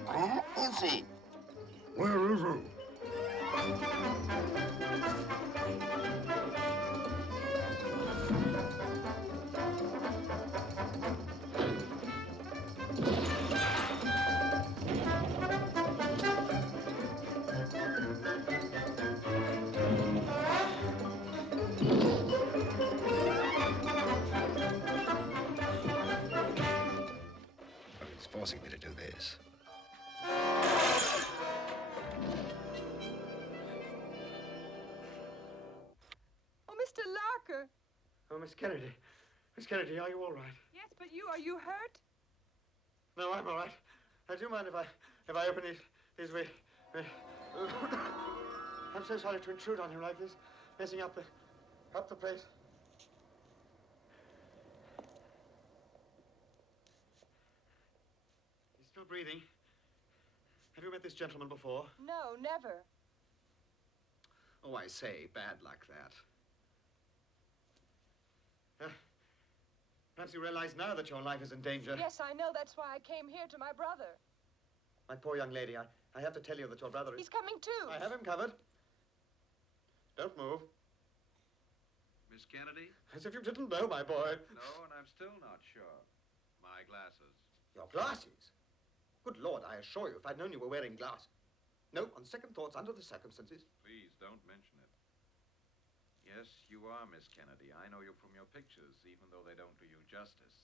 Where is he? Where is he? Oh, he's forcing me to do this. Oh, Mr. Larker. Oh, Miss Kennedy. Miss Kennedy, are you all right? Yes, but are you hurt? No, I'm all right. Do you mind if I open these I'm so sorry to intrude on you like this, messing up the place. He's still breathing. Have you met this gentleman before? No, never. Oh, I say, bad luck, that. Perhaps you realize now that your life is in danger. Yes, I know. That's why I came here to my brother. My poor young lady, I have to tell you that your brother is... He's coming too. I have him covered. Don't move. Miss Kennedy? As if you didn't know, my boy. No, and I'm still not sure. My glasses. Your glasses? Good Lord, I assure you, if I'd known you were wearing glasses. No, on second thoughts, under the circumstances. Please don't mention it. Yes, you are Miss Kennedy. I know you from your pictures, even though they don't do you justice.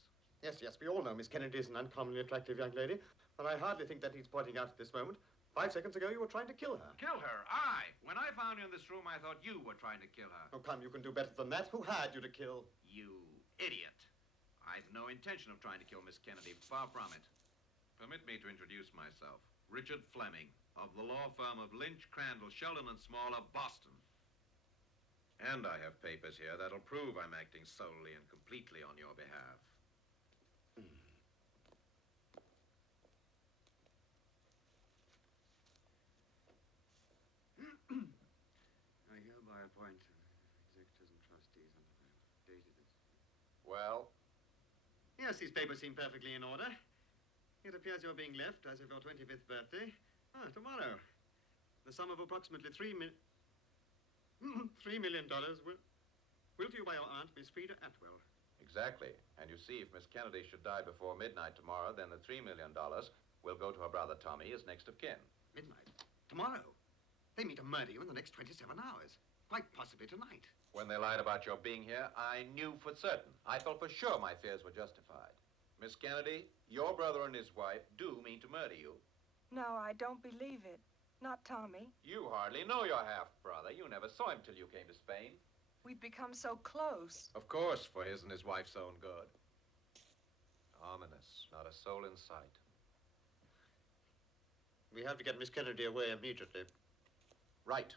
Yes, we all know Miss Kennedy is an uncommonly attractive young lady, but I hardly think that needs pointing out at this moment. 5 seconds ago, you were trying to kill her. Kill her? I? When I found you in this room, I thought you were trying to kill her. Oh, come, you can do better than that. Who hired you to kill? You idiot. I've no intention of trying to kill Miss Kennedy. Far from it. Permit me to introduce myself. Richard Fleming, of the law firm of Lynch, Crandall, Sheldon & Small of Boston. And I have papers here that'll prove I'm acting solely and completely on your behalf. I hereby appoint executors and trustees and I've dated it. Well? Yes, these papers seem perfectly in order. It appears you're being left as of your 25th birthday. Tomorrow. The sum of approximately $3 million will to you by your aunt, Miss Frida Atwell. Exactly. And you see, if Miss Kennedy should die before midnight tomorrow, then the $3 million will go to her brother Tommy as next of kin. Midnight? Tomorrow? They mean to murder you in the next 27 hours. Quite possibly tonight. When they lied about your being here, I knew for certain. I felt for sure my fears were justified. Miss Kennedy, your brother and his wife do mean to murder you. No, I don't believe it. Not Tommy. You hardly know your half-brother. You never saw him till you came to Spain. We've become so close. Of course, for his and his wife's own good. Ominous. Not a soul in sight. We have to get Miss Kennedy away immediately. Right.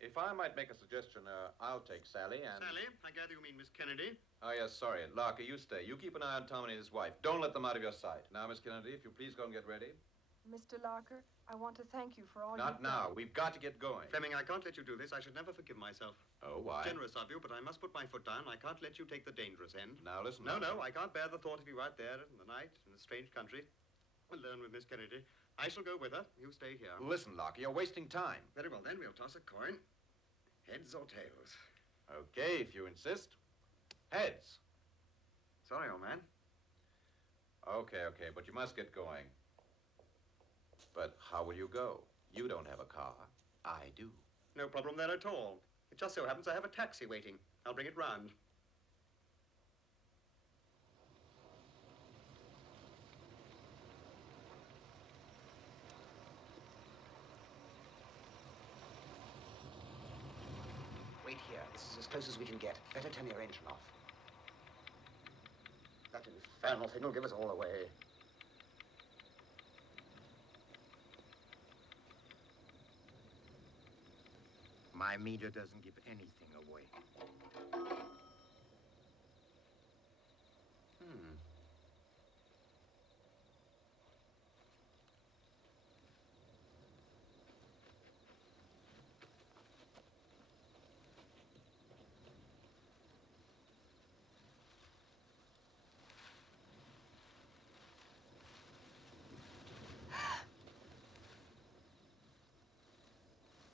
If I might make a suggestion, I'll take Sally and... Sally? I gather you mean Miss Kennedy? Oh, yes, sorry. Larker, you stay. You keep an eye on Tommy and his wife. Don't let them out of your sight. Now, Miss Kennedy, if you please go and get ready. Mr. Larker, I want to thank you for all Not now. We've got to get going. Fleming, I can't let you do this. I should never forgive myself. Oh, why? Generous of you, but I must put my foot down. I can't let you take the dangerous end. Now, listen. No, I can't bear the thought of you out there in the night, in a strange country. Alone with Miss Kennedy. I shall go with her. You stay here. Listen, Larker, you're wasting time. Very well, then. We'll toss a coin. Heads or tails? Okay, if you insist. Heads. Sorry, old man. Okay, but you must get going. But how will you go? You don't have a car. I do. No problem there at all. It just so happens I have a taxi waiting. I'll bring it round. Wait here. This is as close as we can get. Better turn your engine off. That infernal thing will give us all away. My meter doesn't give anything away.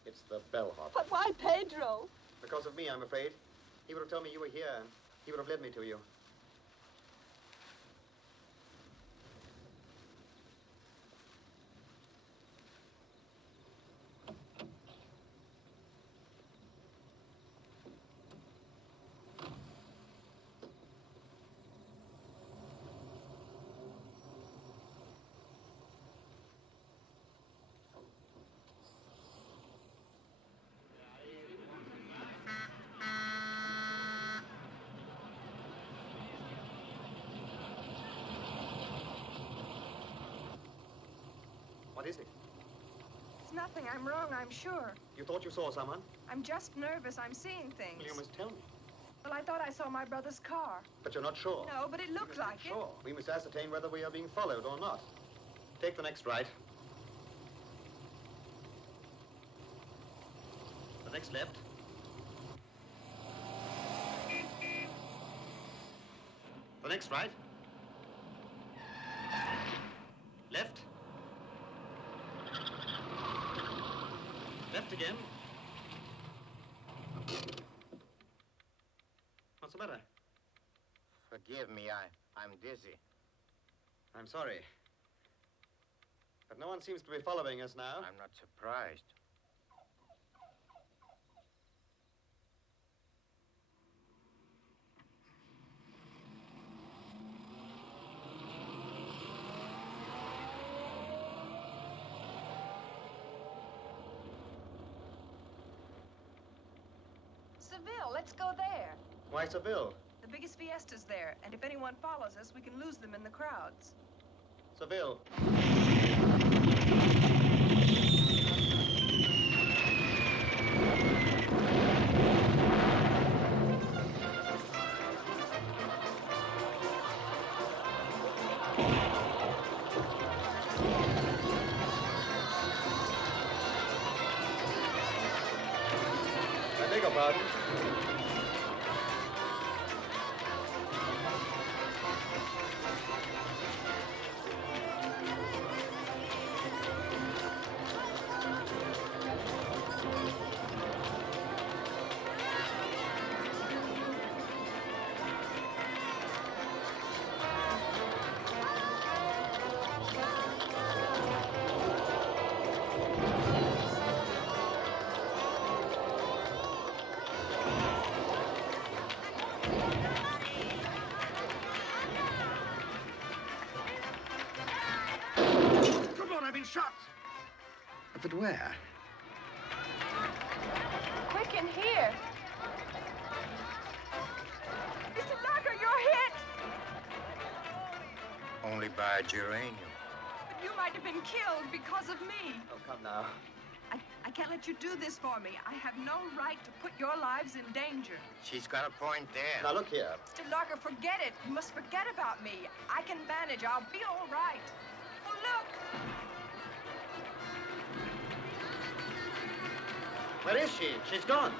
It's the bellhop. But why Pedro? Because of me, I'm afraid. He would have told me you were here, and he would have led me to you. What is it? It's nothing. I'm wrong, I'm sure. You thought you saw someone? I'm just nervous. I'm seeing things. Well, you must tell me. Well, I thought I saw my brother's car. But you're not sure? No, but it looked like it. Sure. We must ascertain whether we are being followed or not. Take the next right. The next left. The next right. Left. Left again. What's the matter? Forgive me, I'm dizzy. I'm sorry. But no one seems to be following us now. I'm not surprised. Seville, let's go there. Why Seville? The biggest fiesta's there, and if anyone follows us, we can lose them in the crowds. Seville. I beg your pardon. Good Lord, I've been shot! But where? Quick in here. Mr. Locker, you're hit! Only by a geranium. But you might have been killed because of me. Oh, come now. I can't let you do this for me. I have no right to put your lives in danger. She's got a point there. Now, look here. Mr. Locker, forget it. You must forget about me. I can manage. I'll be all right. Oh, look! Where is she? She's gone.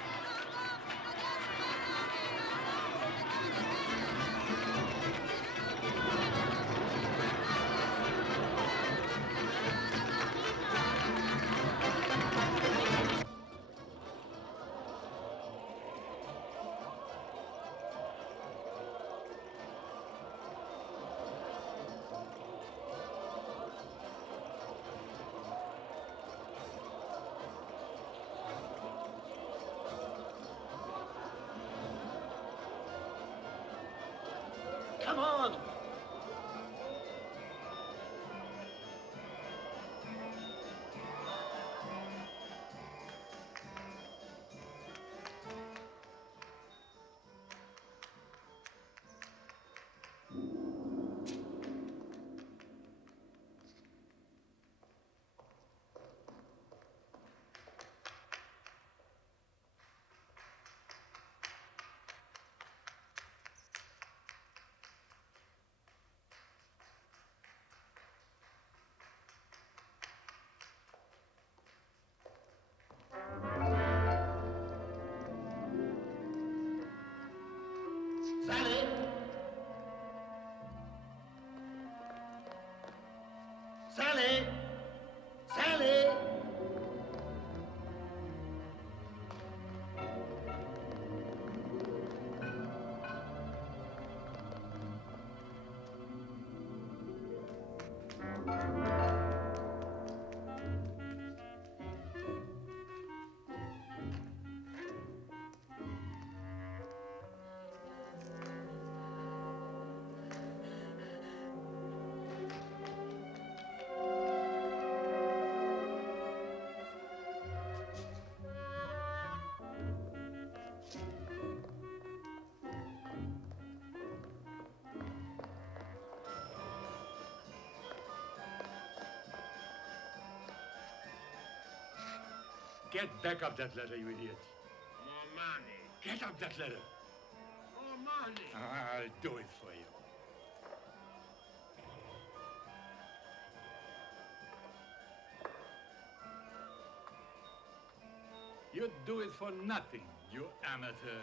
Get back up that ladder, you idiot. More money. Get up that ladder. More money. I'll do it for you. You'd do it for nothing, you amateur.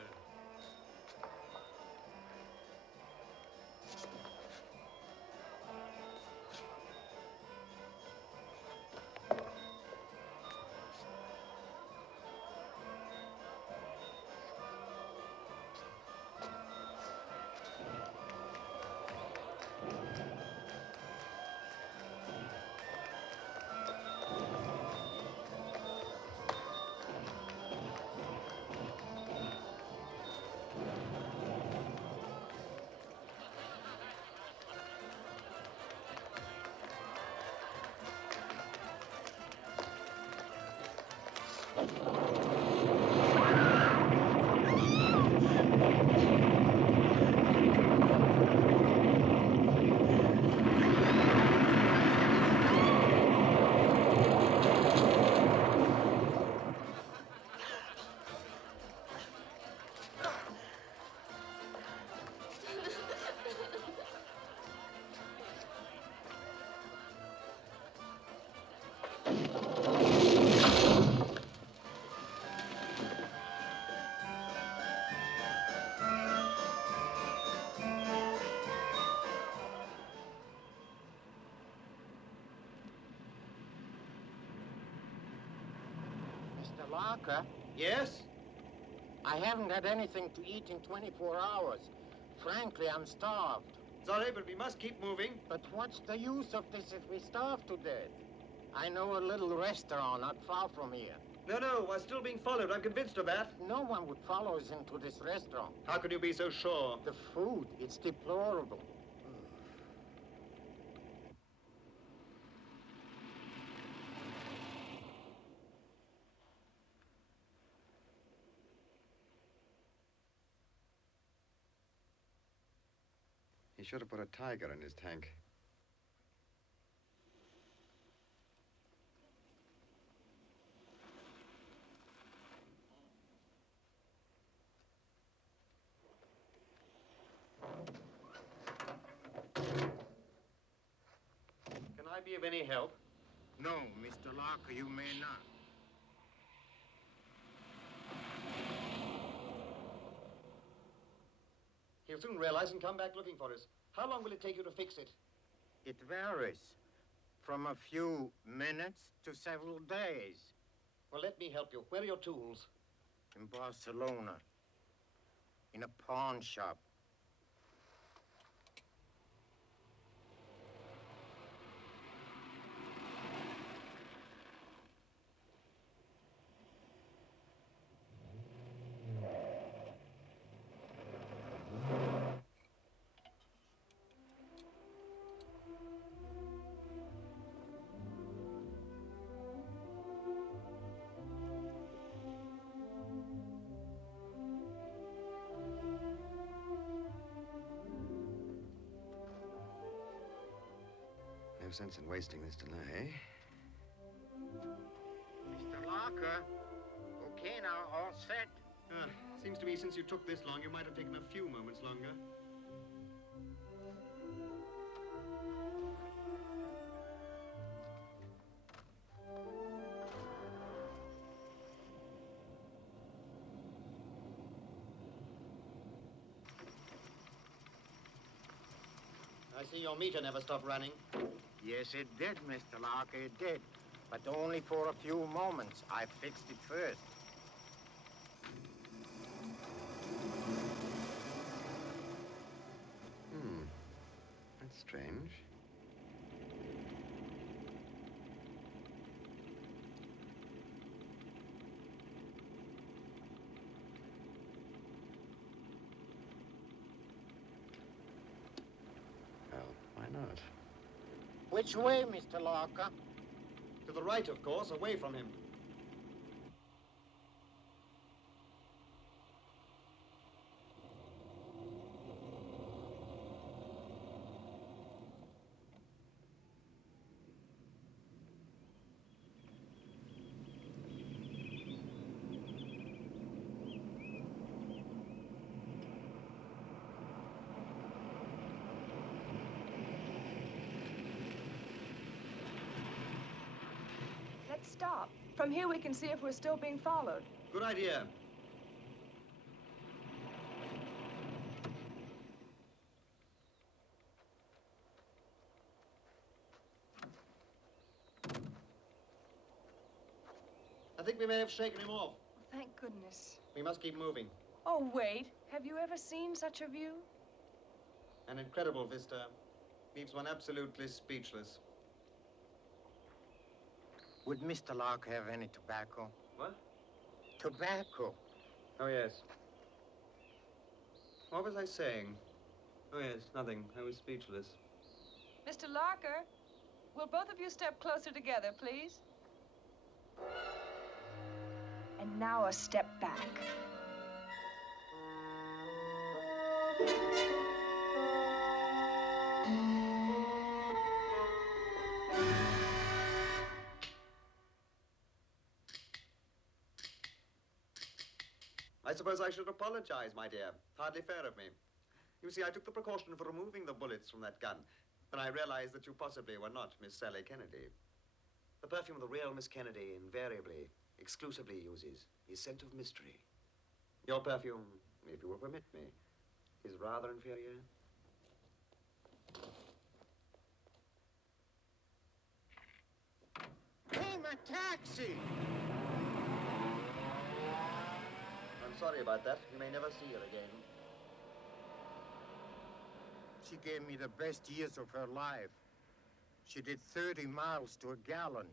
Mr. Lorre? Yes? I haven't had anything to eat in 24 hours. Frankly, I'm starved. Sorry, but we must keep moving. But what's the use of this if we starve to death? I know a little restaurant not far from here. No, we're still being followed. I'm convinced of that. No one would follow us into this restaurant. How can you be so sure? The food, it's deplorable. He should have put a tiger in his tank. Can I be of any help? No, Mr. Lorre, you may not. He'll soon realize and come back looking for us. How long will it take you to fix it? It varies. From a few minutes to several days. Well, let me help you. Where are your tools? In Barcelona. In a pawn shop. No sense in wasting this delay. Mr. Lorre, okay now, all set. Seems to me since you took this long, you might have taken a few moments longer. I see your meter never stopped running. Yes, it did, Mr. Lorre, it did. But only for a few moments. I fixed it first. That's strange. Why not? Which way, Mr. Lorre? To the right, of course, away from him. Let's stop. From here we can see if we're still being followed. Good idea. I think we may have shaken him off. Thank goodness. We must keep moving. Oh, wait. Have you ever seen such a view? An incredible vista. Leaves one absolutely speechless. Would Mr. Lorre have any tobacco? What? Tobacco. Oh, yes. What was I saying? Oh, yes, nothing. I was speechless. Mr. Lorre, will both of you step closer together, please? And now a step back. I suppose I should apologize, my dear. Hardly fair of me. You see, I took the precaution of removing the bullets from that gun, when I realized that you possibly were not Miss Sally Kennedy. The perfume the real Miss Kennedy invariably, exclusively uses is scent of mystery. Your perfume, if you will permit me, is rather inferior. Hey, my taxi! I'm sorry about that. You may never see her again. She gave me the best years of her life. She did 30 miles to a gallon.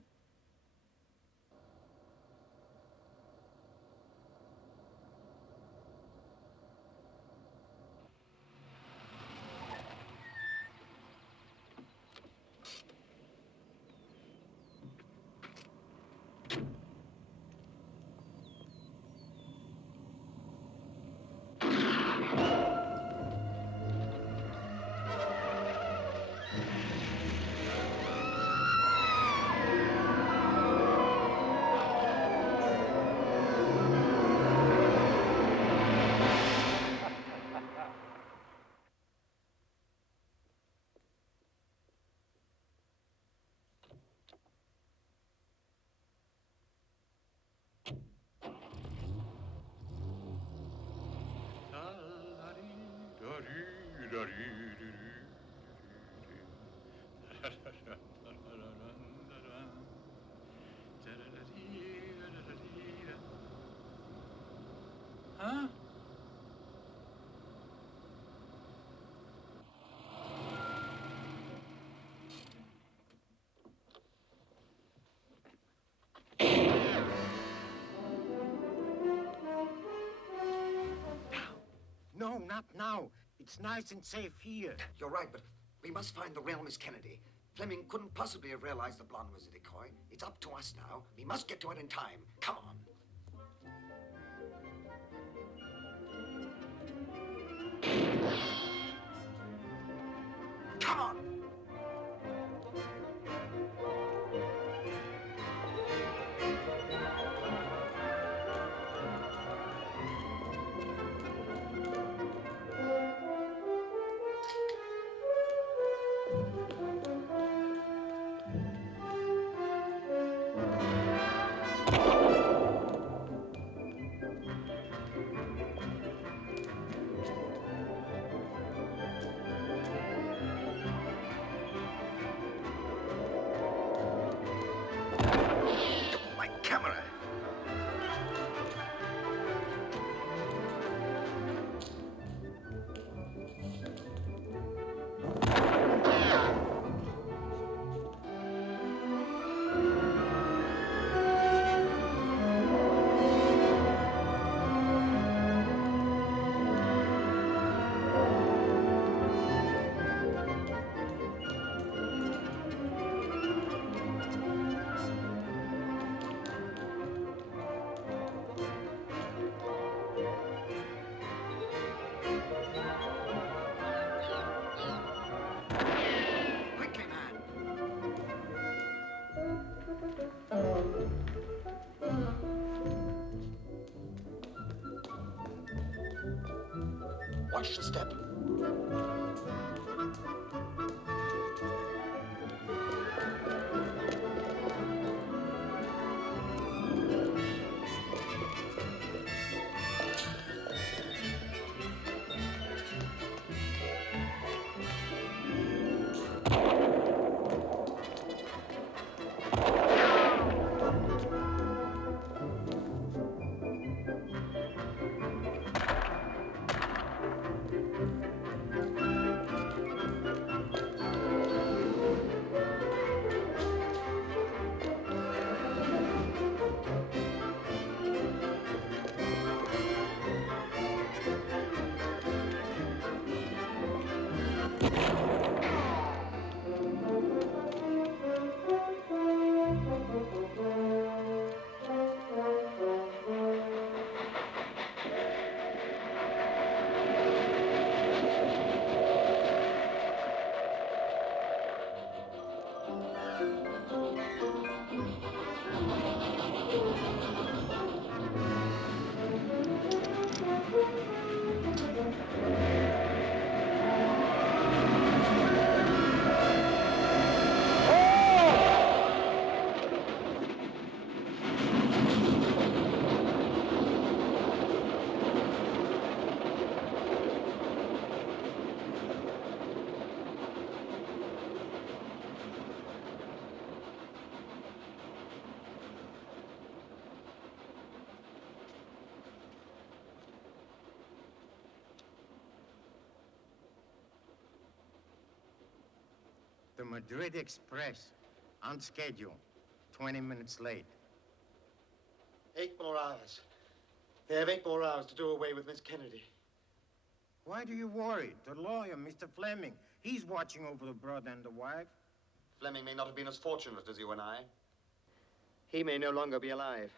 Huh? No, not now. It's nice and safe here. You're right, but we must find the real Miss Kennedy. Fleming couldn't possibly have realized the blonde was a decoy. It's up to us now. We must get to it in time. Come on. Come on! Hush, step. The Madrid Express, on schedule, 20 minutes late. 8 more hours. They have 8 more hours to do away with Miss Kennedy. Why do you worry? The lawyer, Mr. Fleming, he's watching over the brother and the wife. Fleming may not have been as fortunate as you and I. He may no longer be alive.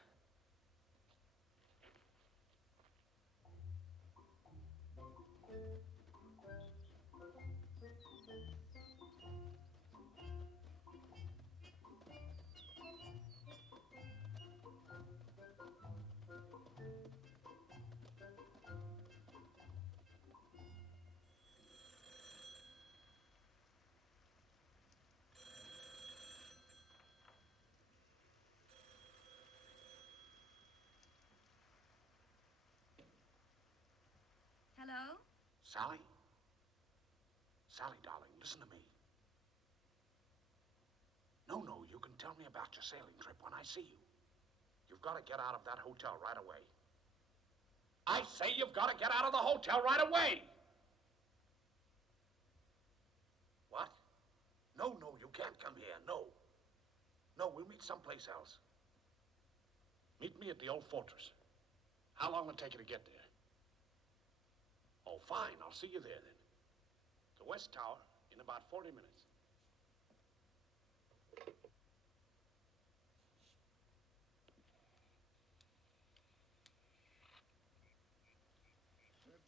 Hello? Sally? Sally, darling, listen to me. No, you can tell me about your sailing trip when I see you. You've got to get out of that hotel right away. I say you've got to get out of the hotel right away! What? No, you can't come here, no. No, we'll meet someplace else. Meet me at the old fortress. How long will it take you to get there? Oh, fine. I'll see you there, then. The West Tower in about 40 minutes.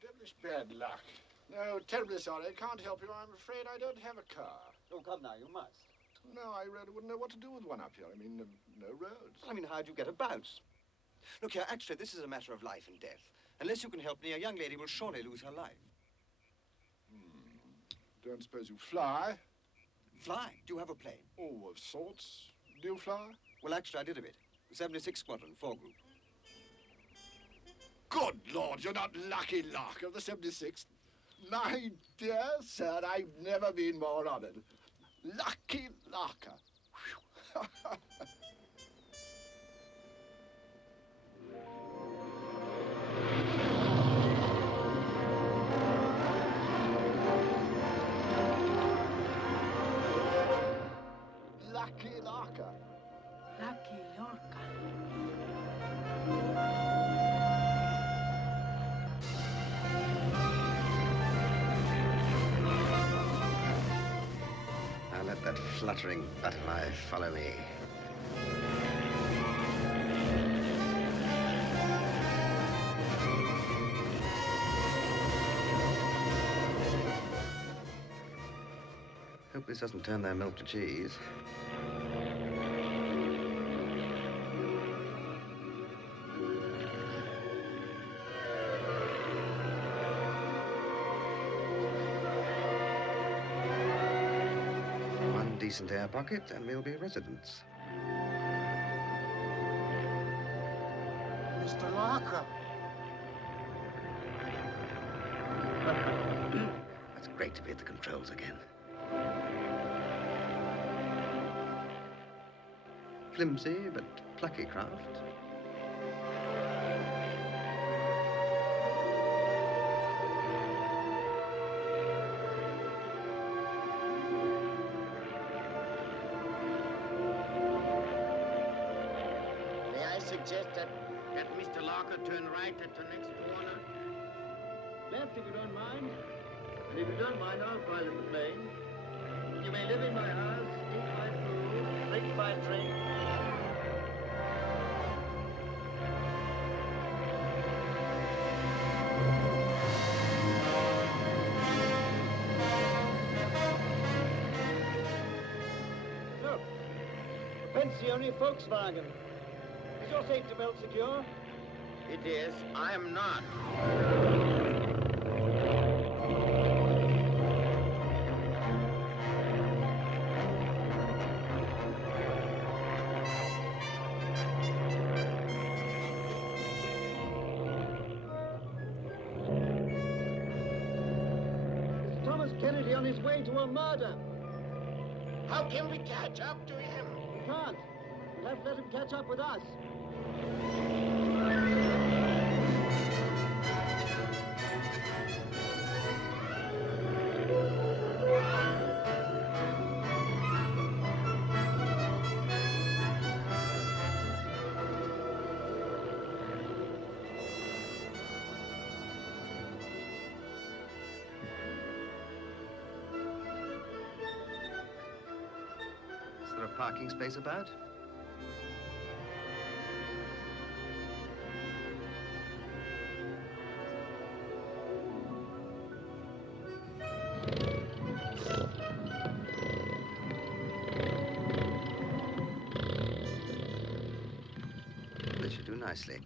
Devilish bad luck. No, terribly sorry. I can't help you. I'm afraid I don't have a car. Oh, come now, you must. No, I really wouldn't know what to do with one up here. I mean, no roads. I mean, how'd you get about? Look here, actually, this is a matter of life and death. Unless you can help me, a young lady will surely lose her life. Don't suppose you fly? Fly? Do you have a plane? Oh, of sorts. Do you fly? Well, actually, I did a bit. 76 Squadron, 4 Group. Good Lord, you're not Lucky Lark of the 76th. My dear sir, I've never been more honored. Lucky Larker. Lucky Larker. Lucky Lorca. Now let that fluttering butterfly follow me. Hope this doesn't turn their milk to cheese. decent air pocket, and we'll be residents. Mr. Lorre. It's great to be at the controls again. Flimsy but plucky craft. May I suggest that Mr. Lorre turn right at the next corner? Left, if you don't mind. And if you don't mind, I'll pilot the plane. You may live in my house, eat my food, drink my drink. Look, pensione Volkswagen. Is your safety belt secure? It is. I am not. Thomas Kennedy on his way to a murder. How can we catch up to him? We can't. We'll have to let him catch up with us. Is there a parking space about? This should do nicely.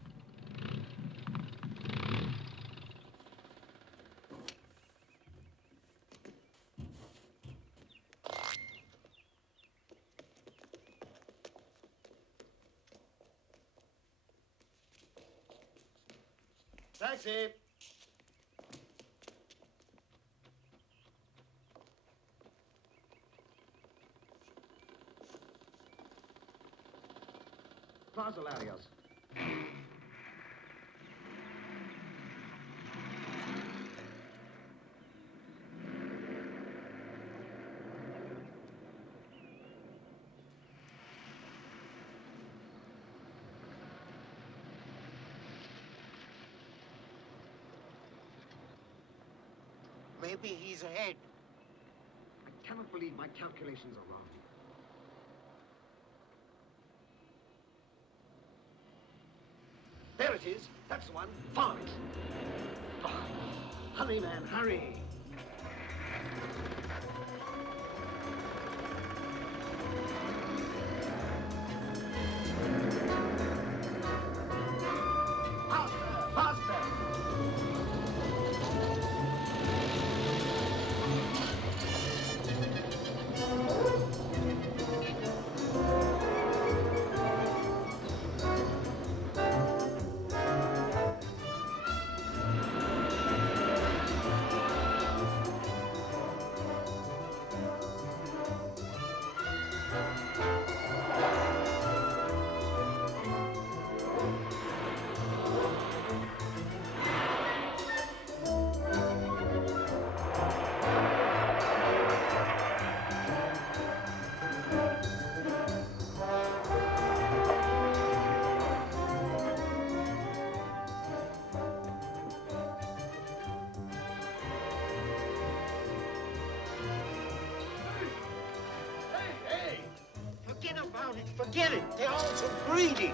Taxi. Plaza Larios. Maybe he's ahead. I cannot believe my calculations are wrong. There it is. That's the one. Follow it. Oh, hurry, man, hurry. Faster, faster. Forget about it. Forget it. They're all so greedy.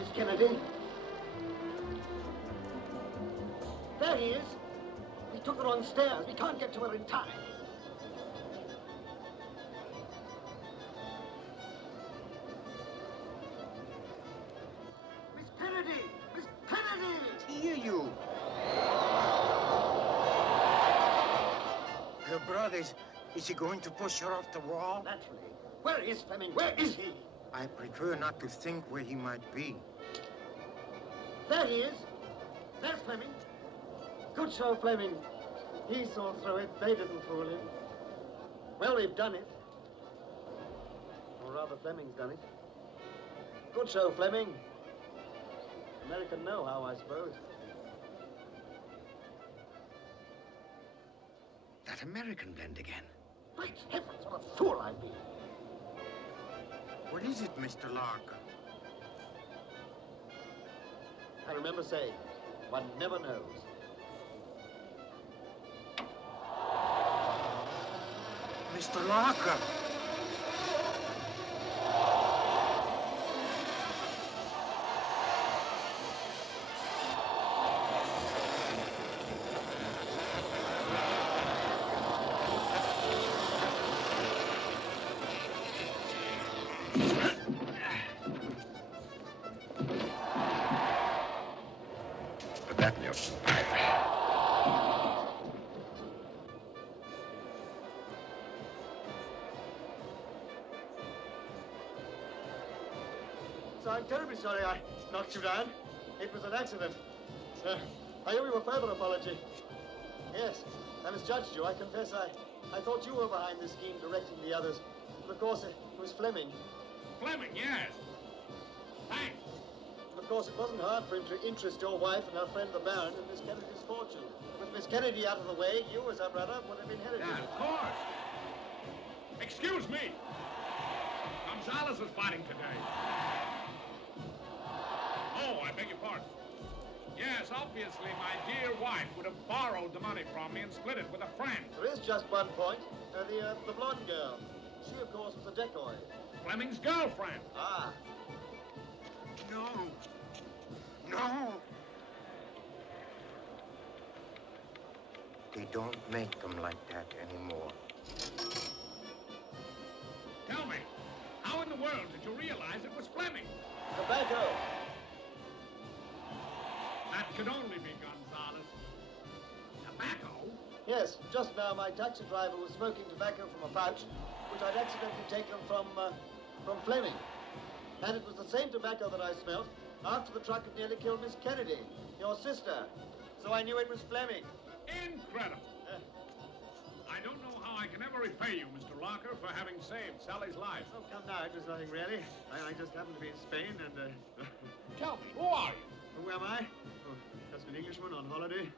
Miss Kennedy? There he is. We took her on stairs. We can't get to her in time. Miss Kennedy! Miss Kennedy! Hear you. Her brothers, is he going to push her off the wall? Naturally. Where is Fleming? Where is he? I prefer not to think where he might be. There he is. There's Fleming. Good show, Fleming. He saw through it. They didn't fool him. Well, we've done it. Or rather, Fleming's done it. Good show, Fleming. American know-how, I suppose. That American blend again. Great heavens, what a fool I've been. What is it, Mr. Larker? I remember saying, one never knows. Mr. Larker! Put that in your pipe. So I'm terribly sorry I knocked you down. It was an accident. I owe you a further apology. Yes, I misjudged you. I confess I thought you were behind the scheme directing the others. But of course, it was Fleming. Fleming, yes. Thanks. Of course, it wasn't hard for him to interest your wife and her friend the Baron in Miss Kennedy's fortune. With Miss Kennedy out of the way, you, as her brother, would have inherited Yeah, it. of course. Excuse me. Gonzalez is fighting today. Oh, I beg your pardon. Yes, obviously, my dear wife would have borrowed the money from me and split it with a friend. There is just one point. The blonde girl. She, of course, was a decoy. Fleming's girlfriend. Ah. No. No. They don't make them like that anymore. Tell me, how in the world did you realize it was Fleming? Tobacco. That could only be Gonzalez. Tobacco? Yes, just now my taxi driver was smoking tobacco from a pouch, which I'd accidentally taken from Fleming. And it was the same tobacco that I smelt after the truck had nearly killed Miss Kennedy, your sister. So I knew it was Fleming. Incredible. I don't know how I can ever repay you, Mr. Locker, for having saved Sally's life. Oh, come now, it was nothing really. I just happened to be in Spain and... Tell me, who are you? Who am I? Oh, just an Englishman on holiday.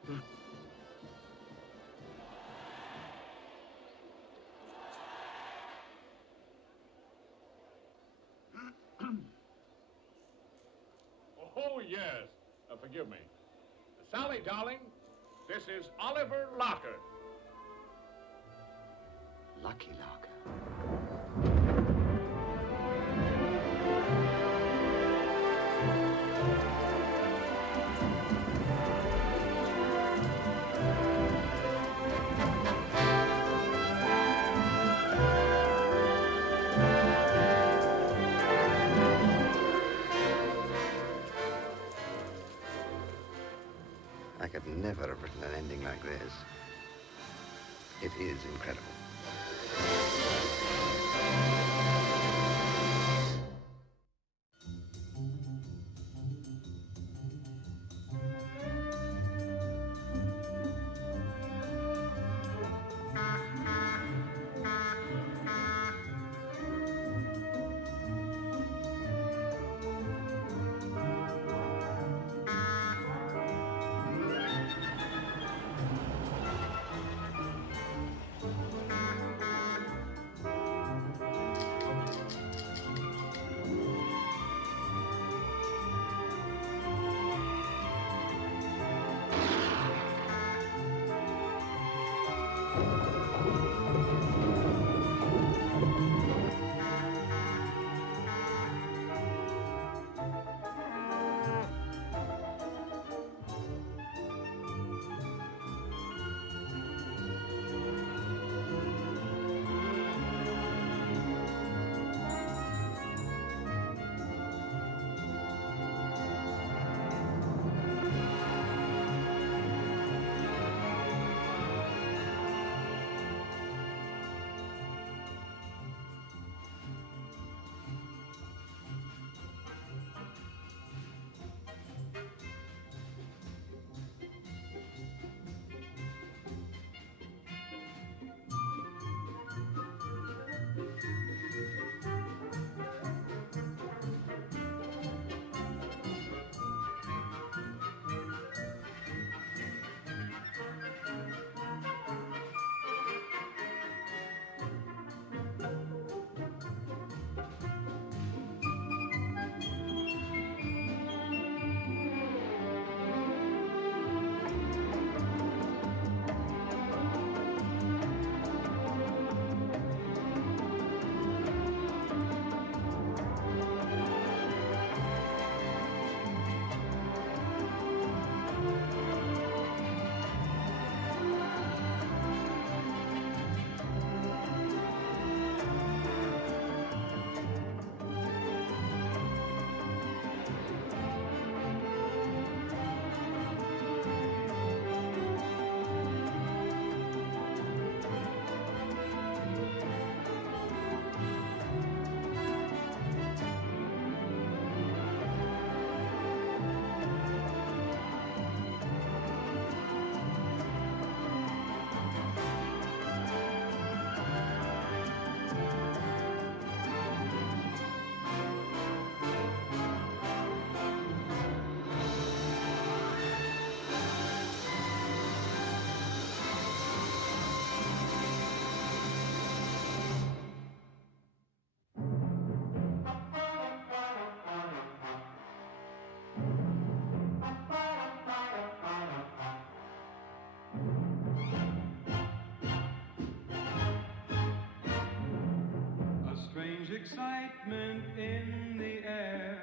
Oh, yes. Forgive me. Sally, darling, this is Oliver Locker. Lucky Locker. I could never have written an ending like this. It is incredible. excitement in the air.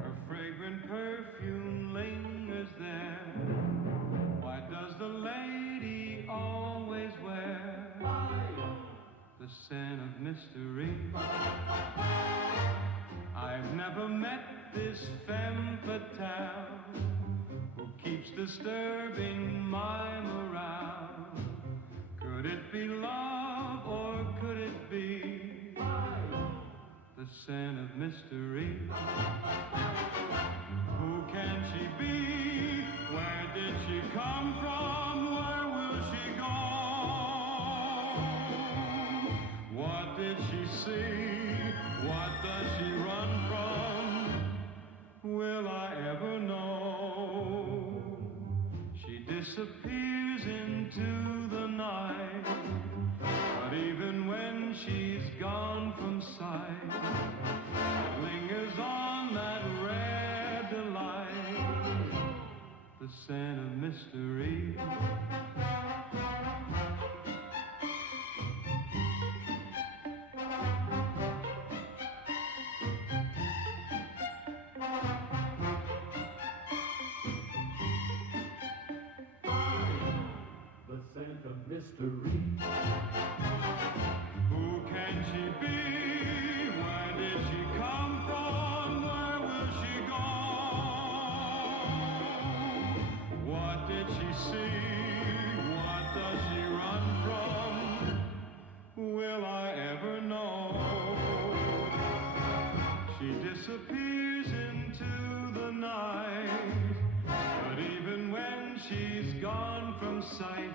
Her fragrant perfume lingers there. Why does the lady always wear the scent of mystery? I've never met this femme fatale who keeps disturbing my morale. Could it be love or could it be the scent of mystery? Who can she be? Where did she come from? Where will she go? What did she see? What does she run from? Will I ever know? She disappears into the night, but even when she's gone from sight, lingers on that rare delight, the scent of mystery. The scent of mystery. Who can she be? Where did she come from? Where will she go? What did she see? What does she run from? Will I ever know? She disappears into the night, but even when she's gone from sight,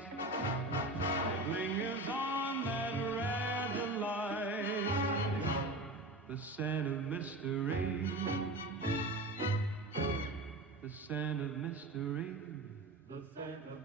lingers on that rare delight, the scent of mystery, the scent of mystery, the scent of